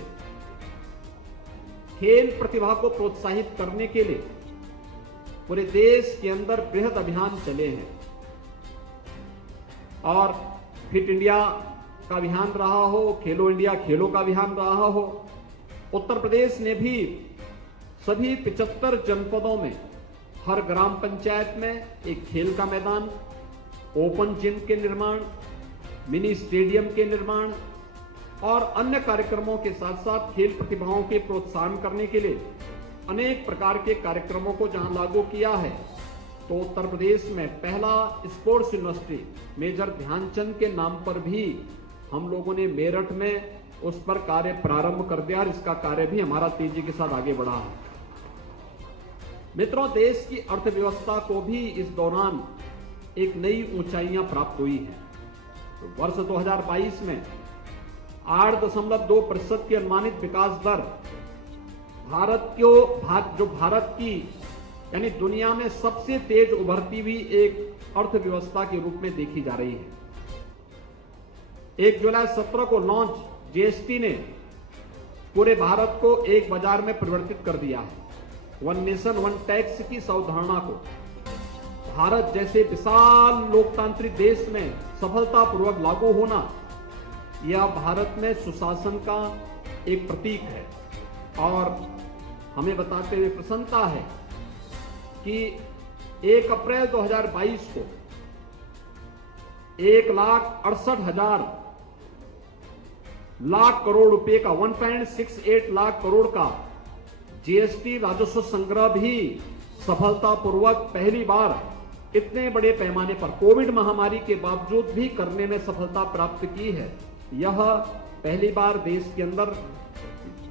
खेल प्रतिभा को प्रोत्साहित करने के लिए पूरे देश के अंदर बृहद अभियान चले हैं और फिट इंडिया का अभियान रहा हो, खेलो इंडिया खेलों का अभियान रहा हो। उत्तर प्रदेश ने भी सभी 75 जनपदों में हर ग्राम पंचायत में एक खेल का मैदान, ओपन जिम के निर्माण, मिनी स्टेडियम के निर्माण और अन्य कार्यक्रमों के साथ साथ खेल प्रतिभाओं के प्रोत्साहन करने के लिए अनेक प्रकार के कार्यक्रमों को जहां लागू किया है, तो उत्तर प्रदेश में पहला स्पोर्ट्स यूनिवर्सिटी मेजर ध्यानचंद के नाम पर भी हम लोगों ने मेरठ में उस पर कार्य प्रारंभ कर दिया और इसका कार्य भी हमारा तेजी के साथ आगे बढ़ा है। मित्रों, देश की अर्थव्यवस्था को भी इस दौरान एक नई ऊंचाइयां प्राप्त हुई हैं। तो वर्ष 2022 में 8.2% की अनुमानित विकास दर भारत की यानी दुनिया में सबसे तेज उभरती हुई एक अर्थव्यवस्था के रूप में देखी जा रही है। 1 जुलाई 17 को लॉन्च जीएसटी ने पूरे भारत को एक बाजार में परिवर्तित कर दिया है। वन नेशन वन टैक्स की इस अवधारणा को भारत जैसे विशाल लोकतांत्रिक देश में सफलतापूर्वक लागू होना, यह भारत में सुशासन का एक प्रतीक है और हमें बताते हुए प्रसन्नता है कि 1 अप्रैल 2022 को 1,68,000 लाख करोड़ रुपए का 1.68 लाख करोड़ का जीएसटी राजस्व संग्रह भी सफलतापूर्वक पहली बार इतने बड़े पैमाने पर कोविड महामारी के बावजूद भी करने में सफलता प्राप्त की है। यह पहली बार देश के अंदर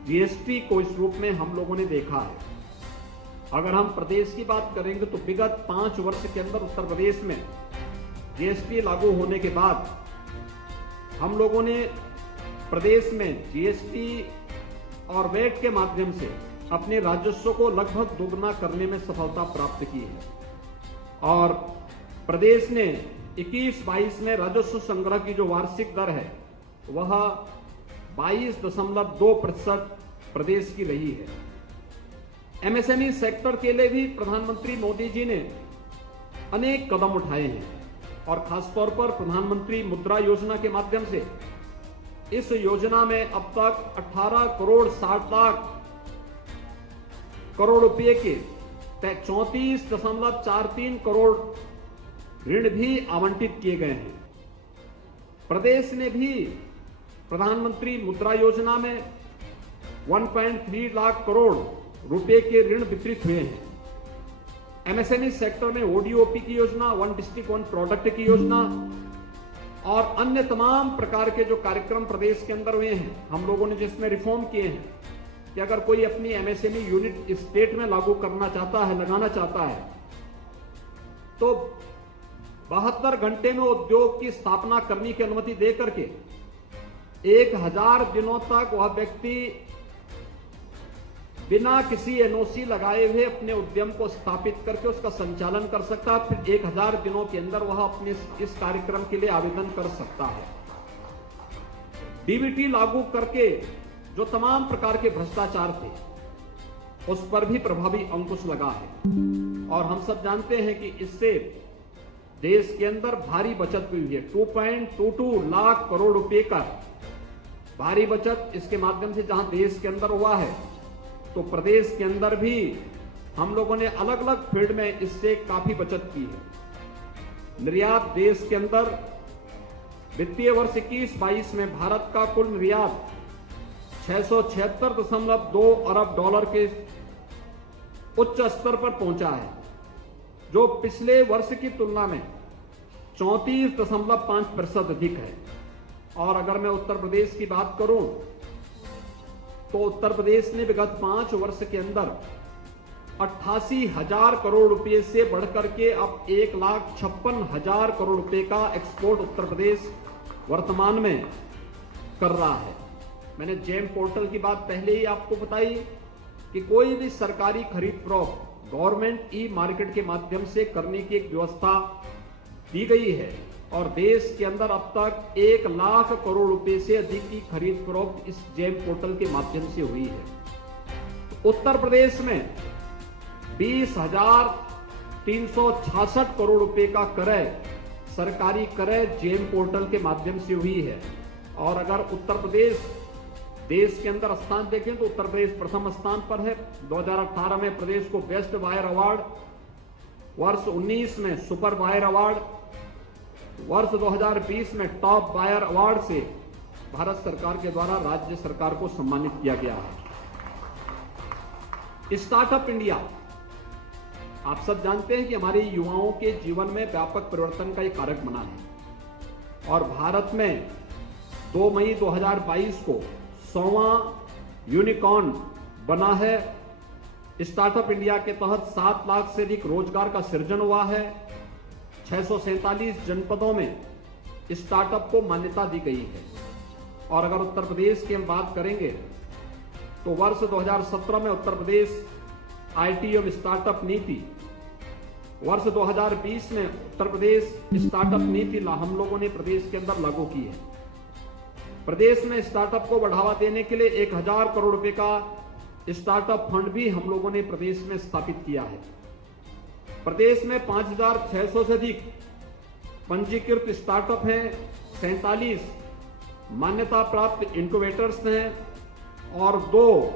जीएसटी को इस रूप में हम लोगों ने देखा है। अगर हम प्रदेश की बात करेंगे तो विगत 5 वर्ष के अंदर उत्तर प्रदेश में जीएसटी लागू होने के बाद हम लोगों ने प्रदेश में जीएसटी और वैट के माध्यम से अपने राजस्व को लगभग दोगुना करने में सफलता प्राप्त की है और प्रदेश ने 21-22 में राजस्व संग्रह की जो वार्षिक दर है वह 22.2% प्रदेश की रही है। एमएसएमई सेक्टर के लिए भी प्रधानमंत्री मोदी जी ने अनेक कदम उठाए हैं और खासतौर पर प्रधानमंत्री मुद्रा योजना के माध्यम से इस योजना में अब तक 18 करोड़ 60 लाख करोड़ रुपए के 34.43 करोड़ ऋण भी आवंटित किए गए हैं। प्रदेश ने भी प्रधानमंत्री मुद्रा योजना में 1.3 लाख करोड़ रुपए के ऋण वितरित हुए हैं। एमएसएमई सेक्टर में ओडीओपी की योजना, वन डिस्ट्रिक्ट वन प्रोडक्ट की योजना और अन्य तमाम प्रकार के जो कार्यक्रम प्रदेश के अंदर हुए हैं, हम लोगों ने जिसमें रिफॉर्म किए हैं कि अगर कोई अपनी एमएसएमई यूनिट स्टेट में लागू करना चाहता है, लगाना चाहता है, तो 72 घंटे में उद्योग की स्थापना करने की अनुमति दे करके 1000 दिनों तक वह व्यक्ति बिना किसी एनओसी लगाए हुए अपने उद्यम को स्थापित करके उसका संचालन कर सकता है। फिर 1000 दिनों के अंदर वह अपने इस कार्यक्रम के लिए आवेदन कर सकता है। डीबीटी लागू करके जो तमाम प्रकार के भ्रष्टाचार थे उस पर भी प्रभावी अंकुश लगा है और हम सब जानते हैं कि इससे देश के अंदर भारी बचत हुई है। 2.22 लाख करोड़ रुपए का भारी बचत इसके माध्यम से जहां देश के अंदर हुआ है, तो प्रदेश के अंदर भी हम लोगों ने अलग अलग फील्ड में इससे काफी बचत की है। निर्यात देश के अंदर वित्तीय वर्ष 21-22 में भारत का कुल निर्यात $676.2 अरब के उच्च स्तर पर पहुंचा है, जो पिछले वर्ष की तुलना में 34.5% अधिक है। और अगर मैं उत्तर प्रदेश की बात करूं तो उत्तर प्रदेश ने विगत 5 वर्ष के अंदर 88,000 करोड़ रुपए से बढ़कर के अब 1,56,000 करोड़ रुपए का एक्सपोर्ट उत्तर प्रदेश वर्तमान में कर रहा है। मैंने जेम पोर्टल की बात पहले ही आपको बताई कि कोई भी सरकारी खरीद फरोख्त गवर्नमेंट ई मार्केट के माध्यम से करने की एक व्यवस्था दी गई है और देश के अंदर अब तक 1 लाख करोड़ रुपए से अधिक की खरीद फरोख्त इस जेम पोर्टल के माध्यम से हुई है। उत्तर प्रदेश में 20,366 करोड़ रुपए का क्रय, सरकारी क्रय जेम पोर्टल के माध्यम से हुई है। और अगर उत्तर प्रदेश देश के अंदर स्थान देखें तो उत्तर प्रदेश प्रथम स्थान पर है। 2018 में प्रदेश को बेस्ट बायर अवार्ड, वर्ष 19 में सुपर बायर अवार्ड, वर्ष 2020 में टॉप बायर अवार्ड से भारत सरकार के द्वारा राज्य सरकार को सम्मानित किया गया है। स्टार्टअप इंडिया, आप सब जानते हैं कि हमारे युवाओं के जीवन में व्यापक परिवर्तन का एक कारक बना है और भारत में 2 मई 2022 को 100वां यूनिकॉर्न बना है। स्टार्टअप इंडिया के तहत 7 लाख से अधिक रोजगार का सृजन हुआ है। 647 जनपदों में स्टार्टअप को मान्यता दी गई है। और अगर उत्तर प्रदेश की हम बात करेंगे तो वर्ष 2017 में उत्तर प्रदेश आईटी एवं स्टार्टअप नीति, वर्ष 2020 में उत्तर प्रदेश स्टार्टअप नीति हम लोगों ने प्रदेश के अंदर लागू की है। प्रदेश में स्टार्टअप को बढ़ावा देने के लिए 1,000 करोड़ रुपए का स्टार्टअप फंड भी हम लोगों ने प्रदेश में स्थापित किया है। प्रदेश में 5,600 से अधिक पंजीकृत स्टार्टअप हैं, 47 मान्यता प्राप्त इंक्यूबेटर्स हैं और 2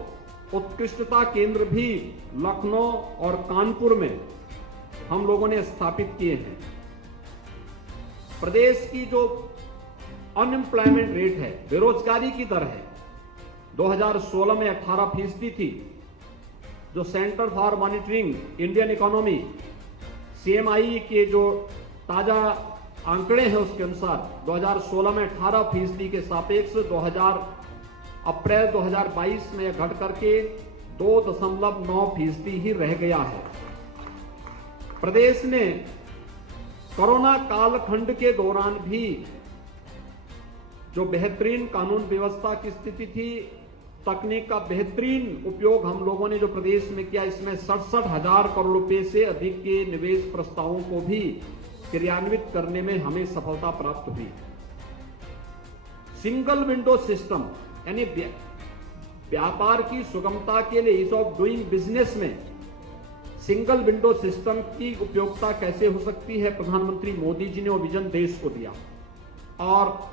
उत्कृष्टता केंद्र भी लखनऊ और कानपुर में हम लोगों ने स्थापित किए हैं। प्रदेश की जो अनएम्प्लॉयमेंट रेट है, बेरोजगारी की दर है, 2016 में 18% थी। जो centre for monitoring Indian economy CMI के जो ताजा आंकड़े हैं उसके अनुसार 2016 में 18% के सापेक्ष अप्रैल 2022 में घट करके 2.9% ही रह गया है। प्रदेश ने कोरोना कालखंड के दौरान भी जो बेहतरीन कानून व्यवस्था की स्थिति थी, तकनीक का बेहतरीन उपयोग हम लोगों ने जो प्रदेश में किया, इसमें 67,000 करोड़ रुपए से अधिक के निवेश प्रस्तावों को भी क्रियान्वित करने में हमें सफलता प्राप्त हुई। सिंगल विंडो सिस्टम यानी व्यापार की सुगमता के लिए ईज ऑफ डूइंग बिजनेस में सिंगल विंडो सिस्टम की उपयोगिता कैसे हो सकती है, प्रधानमंत्री मोदी जी ने वो विजन देश को दिया और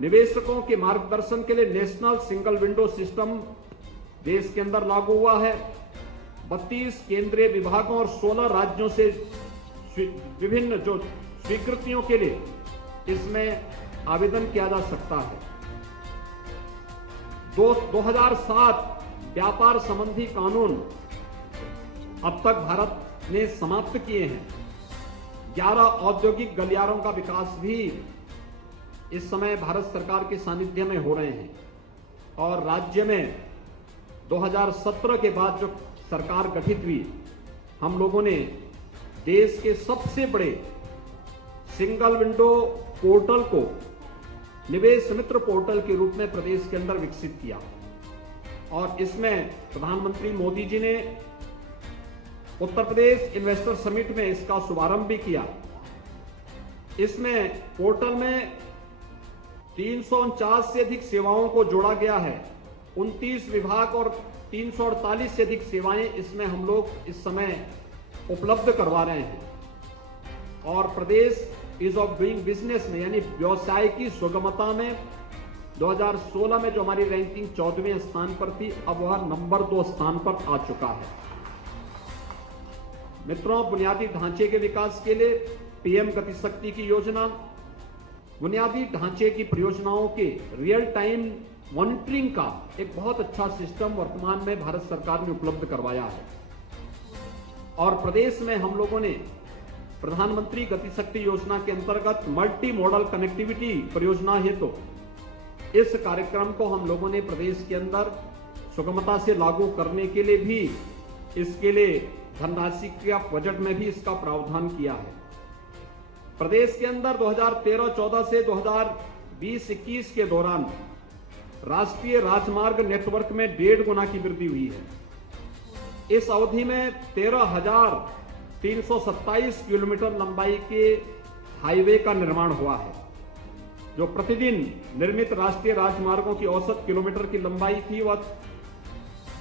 निवेशकों के मार्गदर्शन के लिए नेशनल सिंगल विंडो सिस्टम देश के अंदर लागू हुआ है। 32 केंद्रीय विभागों और 16 राज्यों से विभिन्न जो स्वीकृतियों के लिए इसमें आवेदन किया जा सकता है। 2007 व्यापार संबंधी कानून अब तक भारत ने समाप्त किए हैं। 11 औद्योगिक गलियारों का विकास भी इस समय भारत सरकार के सानिध्य में हो रहे हैं और राज्य में 2017 के बाद जो सरकार गठित हुई, हम लोगों ने देश के सबसे बड़े सिंगल विंडो पोर्टल को निवेश मित्र पोर्टल के रूप में प्रदेश के अंदर विकसित किया और इसमें प्रधानमंत्री मोदी जी ने उत्तर प्रदेश इन्वेस्टर समिट में इसका शुभारंभ भी किया। इसमें पोर्टल में 349 से अधिक सेवाओं को जोड़ा गया है। 29 विभाग और 348 से अधिक सेवाएं इसमें हम लोग इस समय उपलब्ध करवा रहे हैं और प्रदेश ईज ऑफ डूइंग बिजनेस में यानी व्यवसाय की सुगमता में 2016 में जो हमारी रैंकिंग 14वें स्थान पर थी, अब वह नंबर 2 स्थान पर आ चुका है। मित्रों, बुनियादी ढांचे के विकास के लिए पीएम गति शक्ति की योजना बुनियादी ढांचे की परियोजनाओं के रियल टाइम मॉनिटरिंग का एक बहुत अच्छा सिस्टम वर्तमान में भारत सरकार ने उपलब्ध करवाया है। और प्रदेश में हम लोगों ने प्रधानमंत्री गति शक्ति योजना के अंतर्गत मल्टी मॉडल कनेक्टिविटी परियोजना हेतु इस कार्यक्रम को हम लोगों ने प्रदेश के अंदर सुगमता से लागू करने के लिए भी इसके लिए धनराशि का बजट में भी इसका प्रावधान किया है। प्रदेश के अंदर 2013-14 से 2020-21 के दौरान राष्ट्रीय राजमार्ग नेटवर्क में 1.5 गुना की वृद्धि हुई है। इस अवधि में 13,327 किलोमीटर लंबाई के हाईवे का निर्माण हुआ है, जो प्रतिदिन निर्मित राष्ट्रीय राजमार्गों की औसत किलोमीटर की लंबाई थी वह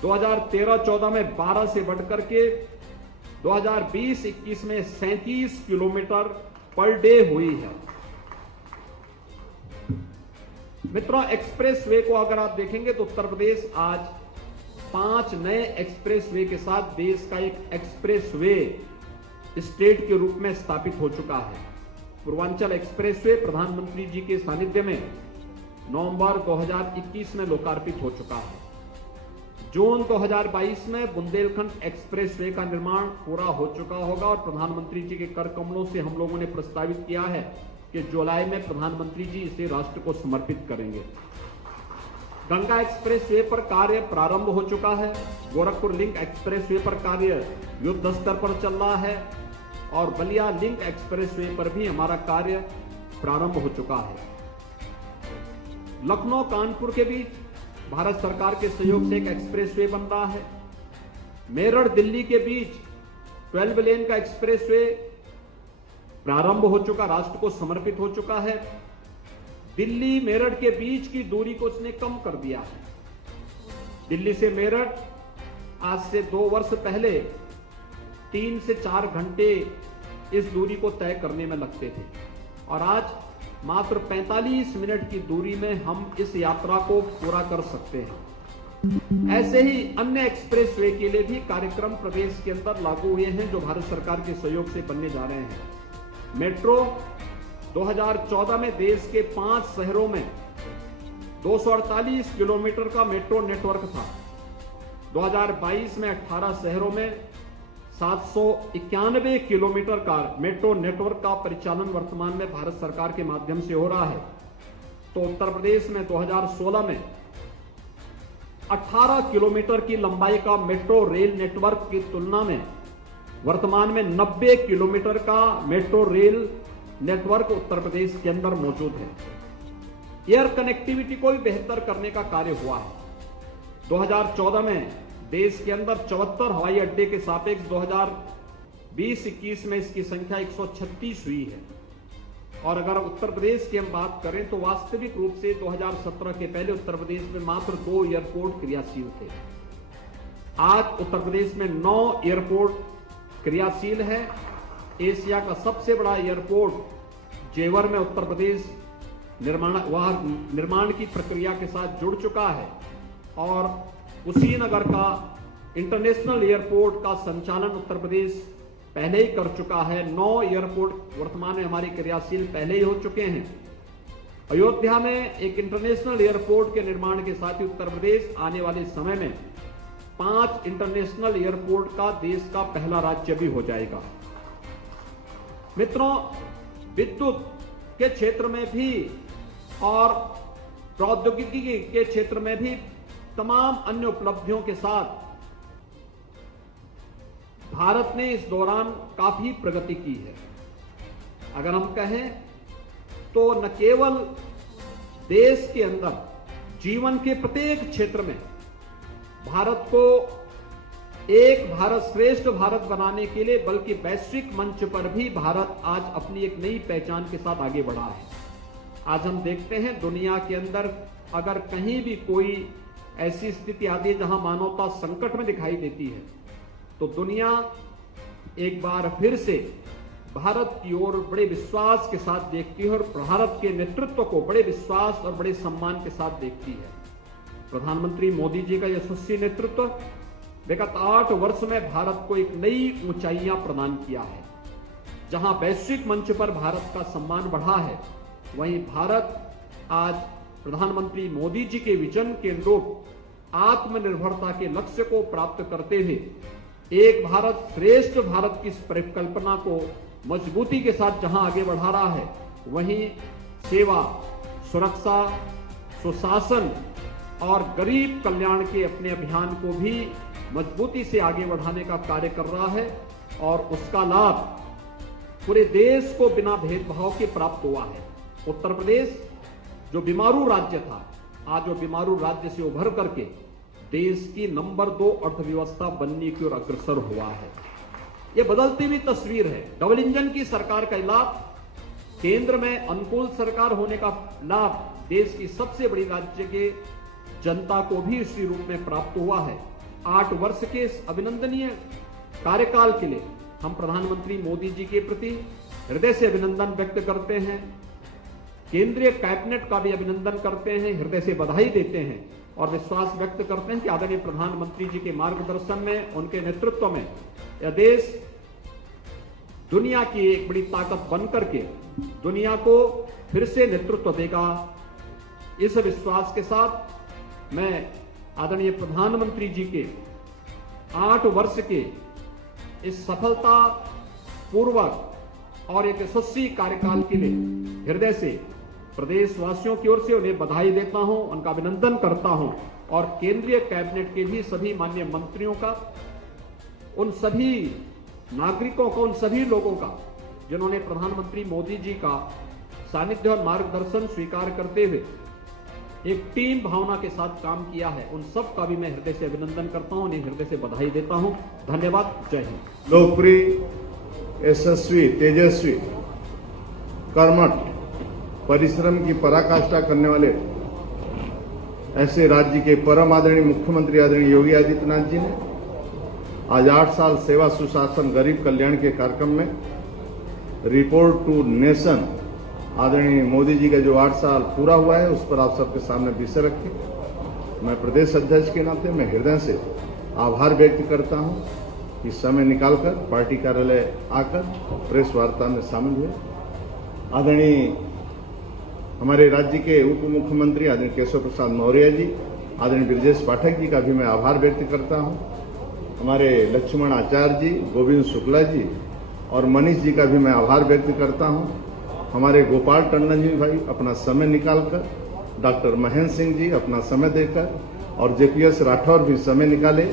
2013-14 में 12 से बढ़कर के 2020-21 में 37 किलोमीटर पर डे हुई है। मित्रों, एक्सप्रेस वे को अगर आप देखेंगे तो उत्तर प्रदेश आज 5 नए एक्सप्रेस वे के साथ देश का एक एक्सप्रेस वे स्टेट के रूप में स्थापित हो चुका है। पूर्वांचल एक्सप्रेस वे प्रधानमंत्री जी के सानिध्य में नवंबर 2021 में लोकार्पित हो चुका है। जून 2022 में बुंदेलखंड एक्सप्रेस वे का निर्माण पूरा हो चुका होगा और प्रधानमंत्री जी के कर कमलों से हम लोगों ने प्रस्तावित किया है कि जुलाई में प्रधानमंत्री जी इसे राष्ट्र को समर्पित करेंगे। गंगा एक्सप्रेस वे पर कार्य प्रारंभ हो चुका है। गोरखपुर लिंक एक्सप्रेस वे पर कार्य युद्ध स्तर पर चल रहा है और बलिया लिंक एक्सप्रेस वे पर भी हमारा कार्य प्रारंभ हो चुका है। लखनऊ कानपुर के बीच भारत सरकार के सहयोग से एक एक्सप्रेस वे बन रहा है। मेरठ दिल्ली के बीच 12 लेन का एक्सप्रेस वे प्रारंभ हो चुका, राष्ट्र को समर्पित हो चुका है। दिल्ली मेरठ के बीच की दूरी को उसने कम कर दिया है। दिल्ली से मेरठ आज से 2 वर्ष पहले 3 से 4 घंटे इस दूरी को तय करने में लगते थे और आज मात्र 45 मिनट की दूरी में हम इस यात्रा को पूरा कर सकते हैं। ऐसे ही अन्य एक्सप्रेस वे के लिए भी कार्यक्रम प्रदेश के अंदर लागू हुए हैं जो भारत सरकार के सहयोग से बनने जा रहे हैं। मेट्रो 2014 में देश के 5 शहरों में 248 किलोमीटर का मेट्रो नेटवर्क था। 2022 में 18 शहरों में 791 किलोमीटर का मेट्रो नेटवर्क का परिचालन वर्तमान में भारत सरकार के माध्यम से हो रहा है। तो उत्तर प्रदेश में 2016 में 18 किलोमीटर की लंबाई का मेट्रो रेल नेटवर्क की तुलना में वर्तमान में 90 किलोमीटर का मेट्रो रेल नेटवर्क उत्तर प्रदेश के अंदर मौजूद है। एयर कनेक्टिविटी को भी बेहतर करने का कार्य हुआ है। 2014 में देश के अंदर 74 हवाई अड्डे के सापेक्ष 2020-21 में इसकी संख्या 136 हुई है। और अगर उत्तर प्रदेश की हम बात करें तो वास्तविक रूप से 2017 के पहले उत्तर प्रदेश में मात्र 2 एयरपोर्ट क्रियाशील थे। आज उत्तर प्रदेश में 9 एयरपोर्ट क्रियाशील है। एशिया का सबसे बड़ा एयरपोर्ट जेवर में उत्तर प्रदेश निर्माण की प्रक्रिया के साथ जुड़ चुका है और कुशीनगर का इंटरनेशनल एयरपोर्ट का संचालन उत्तर प्रदेश पहले ही कर चुका है। 9 एयरपोर्ट वर्तमान में हमारे क्रियाशील पहले ही हो चुके हैं। अयोध्या में एक इंटरनेशनल एयरपोर्ट के निर्माण के साथ ही उत्तर प्रदेश आने वाले समय में 5 इंटरनेशनल एयरपोर्ट का देश का पहला राज्य भी हो जाएगा। मित्रों, विद्युत के क्षेत्र में भी और प्रौद्योगिकी के क्षेत्र में भी तमाम अन्य उपलब्धियों के साथ भारत ने इस दौरान काफी प्रगति की है। अगर हम कहें तो न केवल देश के अंदर जीवन के प्रत्येक क्षेत्र में भारत को एक भारत श्रेष्ठ भारत बनाने के लिए बल्कि वैश्विक मंच पर भी भारत आज अपनी एक नई पहचान के साथ आगे बढ़ा है। आज हम देखते हैं दुनिया के अंदर अगर कहीं भी कोई ऐसी स्थिति आती है जहां मानवता संकट में दिखाई देती है तो दुनिया एक बार फिर से भारत की ओर बड़े विश्वास के साथ देखती है और भारत के नेतृत्व को बड़े विश्वास और बड़े सम्मान के साथ देखती है। प्रधानमंत्री मोदी जी का यशस्वी नेतृत्व विगत 8 वर्ष में भारत को एक नई ऊंचाइयां प्रदान किया है। जहां वैश्विक मंच पर भारत का सम्मान बढ़ा है, वहीं भारत आज प्रधानमंत्री मोदी जी के विजन के अनुरूप आत्मनिर्भरता के लक्ष्य को प्राप्त करते हुए एक भारत श्रेष्ठ भारत की इस परिकल्पना को मजबूती के साथ जहां आगे बढ़ा रहा है, वहीं सेवा, सुरक्षा, सुशासन और गरीब कल्याण के अपने अभियान को भी मजबूती से आगे बढ़ाने का कार्य कर रहा है और उसका लाभ पूरे देश को बिना भेदभाव के प्राप्त हुआ है। उत्तर प्रदेश जो बीमारू राज्य था, आज वो बीमारू राज्य से उभर करके देश की नंबर 2 अर्थव्यवस्था बनने की ओर अग्रसर हुआ है। ये बदलती हुई तस्वीर है। डबल इंजन की सरकार का लाभ, केंद्र में अनुकूल सरकार होने का लाभ देश की सबसे बड़ी राज्य के जनता को भी इसी रूप में प्राप्त हुआ है। 8 वर्ष के इस अभिनंदनीय कार्यकाल के लिए हम प्रधानमंत्री मोदी जी के प्रति हृदय से अभिनंदन व्यक्त करते हैं। केंद्रीय कैबिनेट का भी अभिनंदन करते हैं, हृदय से बधाई देते हैं और विश्वास व्यक्त करते हैं कि आदरणीय प्रधानमंत्री जी के मार्गदर्शन में, उनके नेतृत्व में यह देश दुनिया की एक बड़ी ताकत बनकर के दुनिया को फिर से नेतृत्व देगा। इस विश्वास के साथ मैं आदरणीय प्रधानमंत्री जी के 8 वर्ष के इस सफलता पूर्वक और एक यशस्वी कार्यकाल के लिए हृदय से प्रदेशवासियों की ओर से उन्हें बधाई देता हूं, उनका अभिनंदन करता हूं और केंद्रीय कैबिनेट के भी सभी माननीय मंत्रियों का, उन सभी नागरिकों को, उन सभी लोगों का जिन्होंने प्रधानमंत्री मोदी जी का सानिध्य और मार्गदर्शन स्वीकार करते हुए एक टीम भावना के साथ काम किया है, उन सब का भी मैं हृदय से अभिनंदन करता हूं, उन्हें हृदय से बधाई देता हूं। धन्यवाद। जय हिंद। लोकप्रिय, यशस्वी, तेजस्वी, कर्मठ, परिश्रम की पराकाष्ठा करने वाले ऐसे राज्य के परम आदरणीय मुख्यमंत्री आदरणीय योगी आदित्यनाथ जी ने आज 8 साल सेवा, सुशासन, गरीब कल्याण के कार्यक्रम में रिपोर्ट टू नेशन आदरणीय मोदी जी का जो 8 साल पूरा हुआ है उस पर आप सबके सामने विषय रखे। मैं प्रदेश अध्यक्ष के नाते मैं हृदय से आभार व्यक्त करता हूं कि समय निकालकर पार्टी कार्यालय आकर प्रेस वार्ता में शामिल हुए। आदरणीय हमारे राज्य के उप मुख्यमंत्री आदरणीय केशव प्रसाद मौर्य जी, आदरणीय ब्रजेश पाठक जी का भी मैं आभार व्यक्त करता हूं। हमारे लक्ष्मण आचार्य जी, गोविंद शुक्ला जी और मनीष जी का भी मैं आभार व्यक्त करता हूं। हमारे गोपाल टंडन जी भाई अपना समय निकालकर, डॉक्टर महेंद्र सिंह जी अपना समय देकर और जेपीएस राठौर भी समय निकाले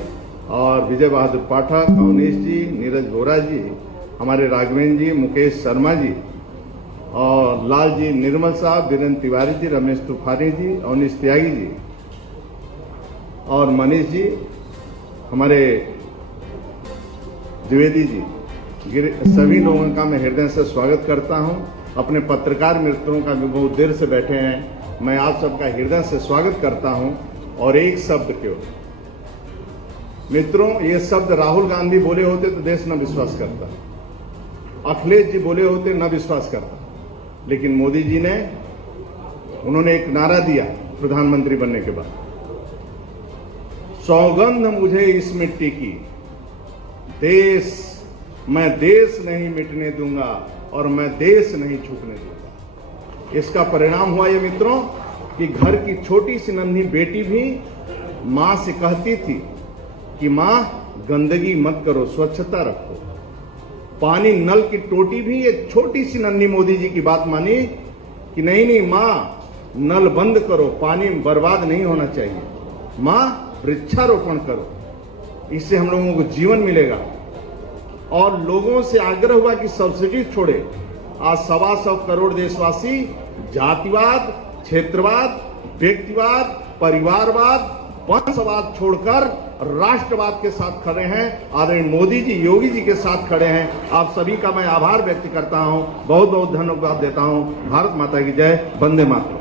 और विजय बहादुर पाठक, अवनीश जी, नीरज वोरा जी, हमारे राघवेंद्र जी, मुकेश शर्मा जी और लाल जी, निर्मल साहब, वीरेंद्र तिवारी जी, रमेश तूफानी जी, अवनीश त्यागी जी और मनीष जी, हमारे द्विवेदी जी, सभी लोगों का मैं हृदय से स्वागत करता हूं। अपने पत्रकार मित्रों का भी बहुत देर से बैठे हैं, मैं आप सबका हृदय से स्वागत करता हूं। और एक शब्द क्यों मित्रों, ये शब्द राहुल गांधी बोले होते तो देश न विश्वास करता, अखिलेश जी बोले होते न विश्वास करता, लेकिन मोदी जी ने, उन्होंने एक नारा दिया प्रधानमंत्री बनने के बाद, सौगंध मुझे इस मिट्टी की, मैं देश नहीं मिटने दूंगा और मैं देश नहीं झुकने दूंगा। इसका परिणाम हुआ ये मित्रों कि घर की छोटी सी नन्ही बेटी भी मां से कहती थी कि मां गंदगी मत करो, स्वच्छता रखो। पानी नल की टोटी भी एक छोटी सी नन्ही मोदी जी की बात मानी कि नहीं मां नल बंद करो, पानी बर्बाद नहीं होना चाहिए। मां वृक्षारोपण करो, इससे हम लोगों को जीवन मिलेगा। और लोगों से आग्रह हुआ कि सब्सिडी छोड़े। आज 125 करोड़ देशवासी जातिवाद, क्षेत्रवाद, व्यक्तिवाद, परिवारवाद, वंशवाद छोड़कर राष्ट्रवाद के साथ खड़े हैं। आदरणीय मोदी जी, योगी जी के साथ खड़े हैं। आप सभी का मैं आभार व्यक्त करता हूं, बहुत बहुत धन्यवाद देता हूं। भारत माता की जय, वंदे मातरम।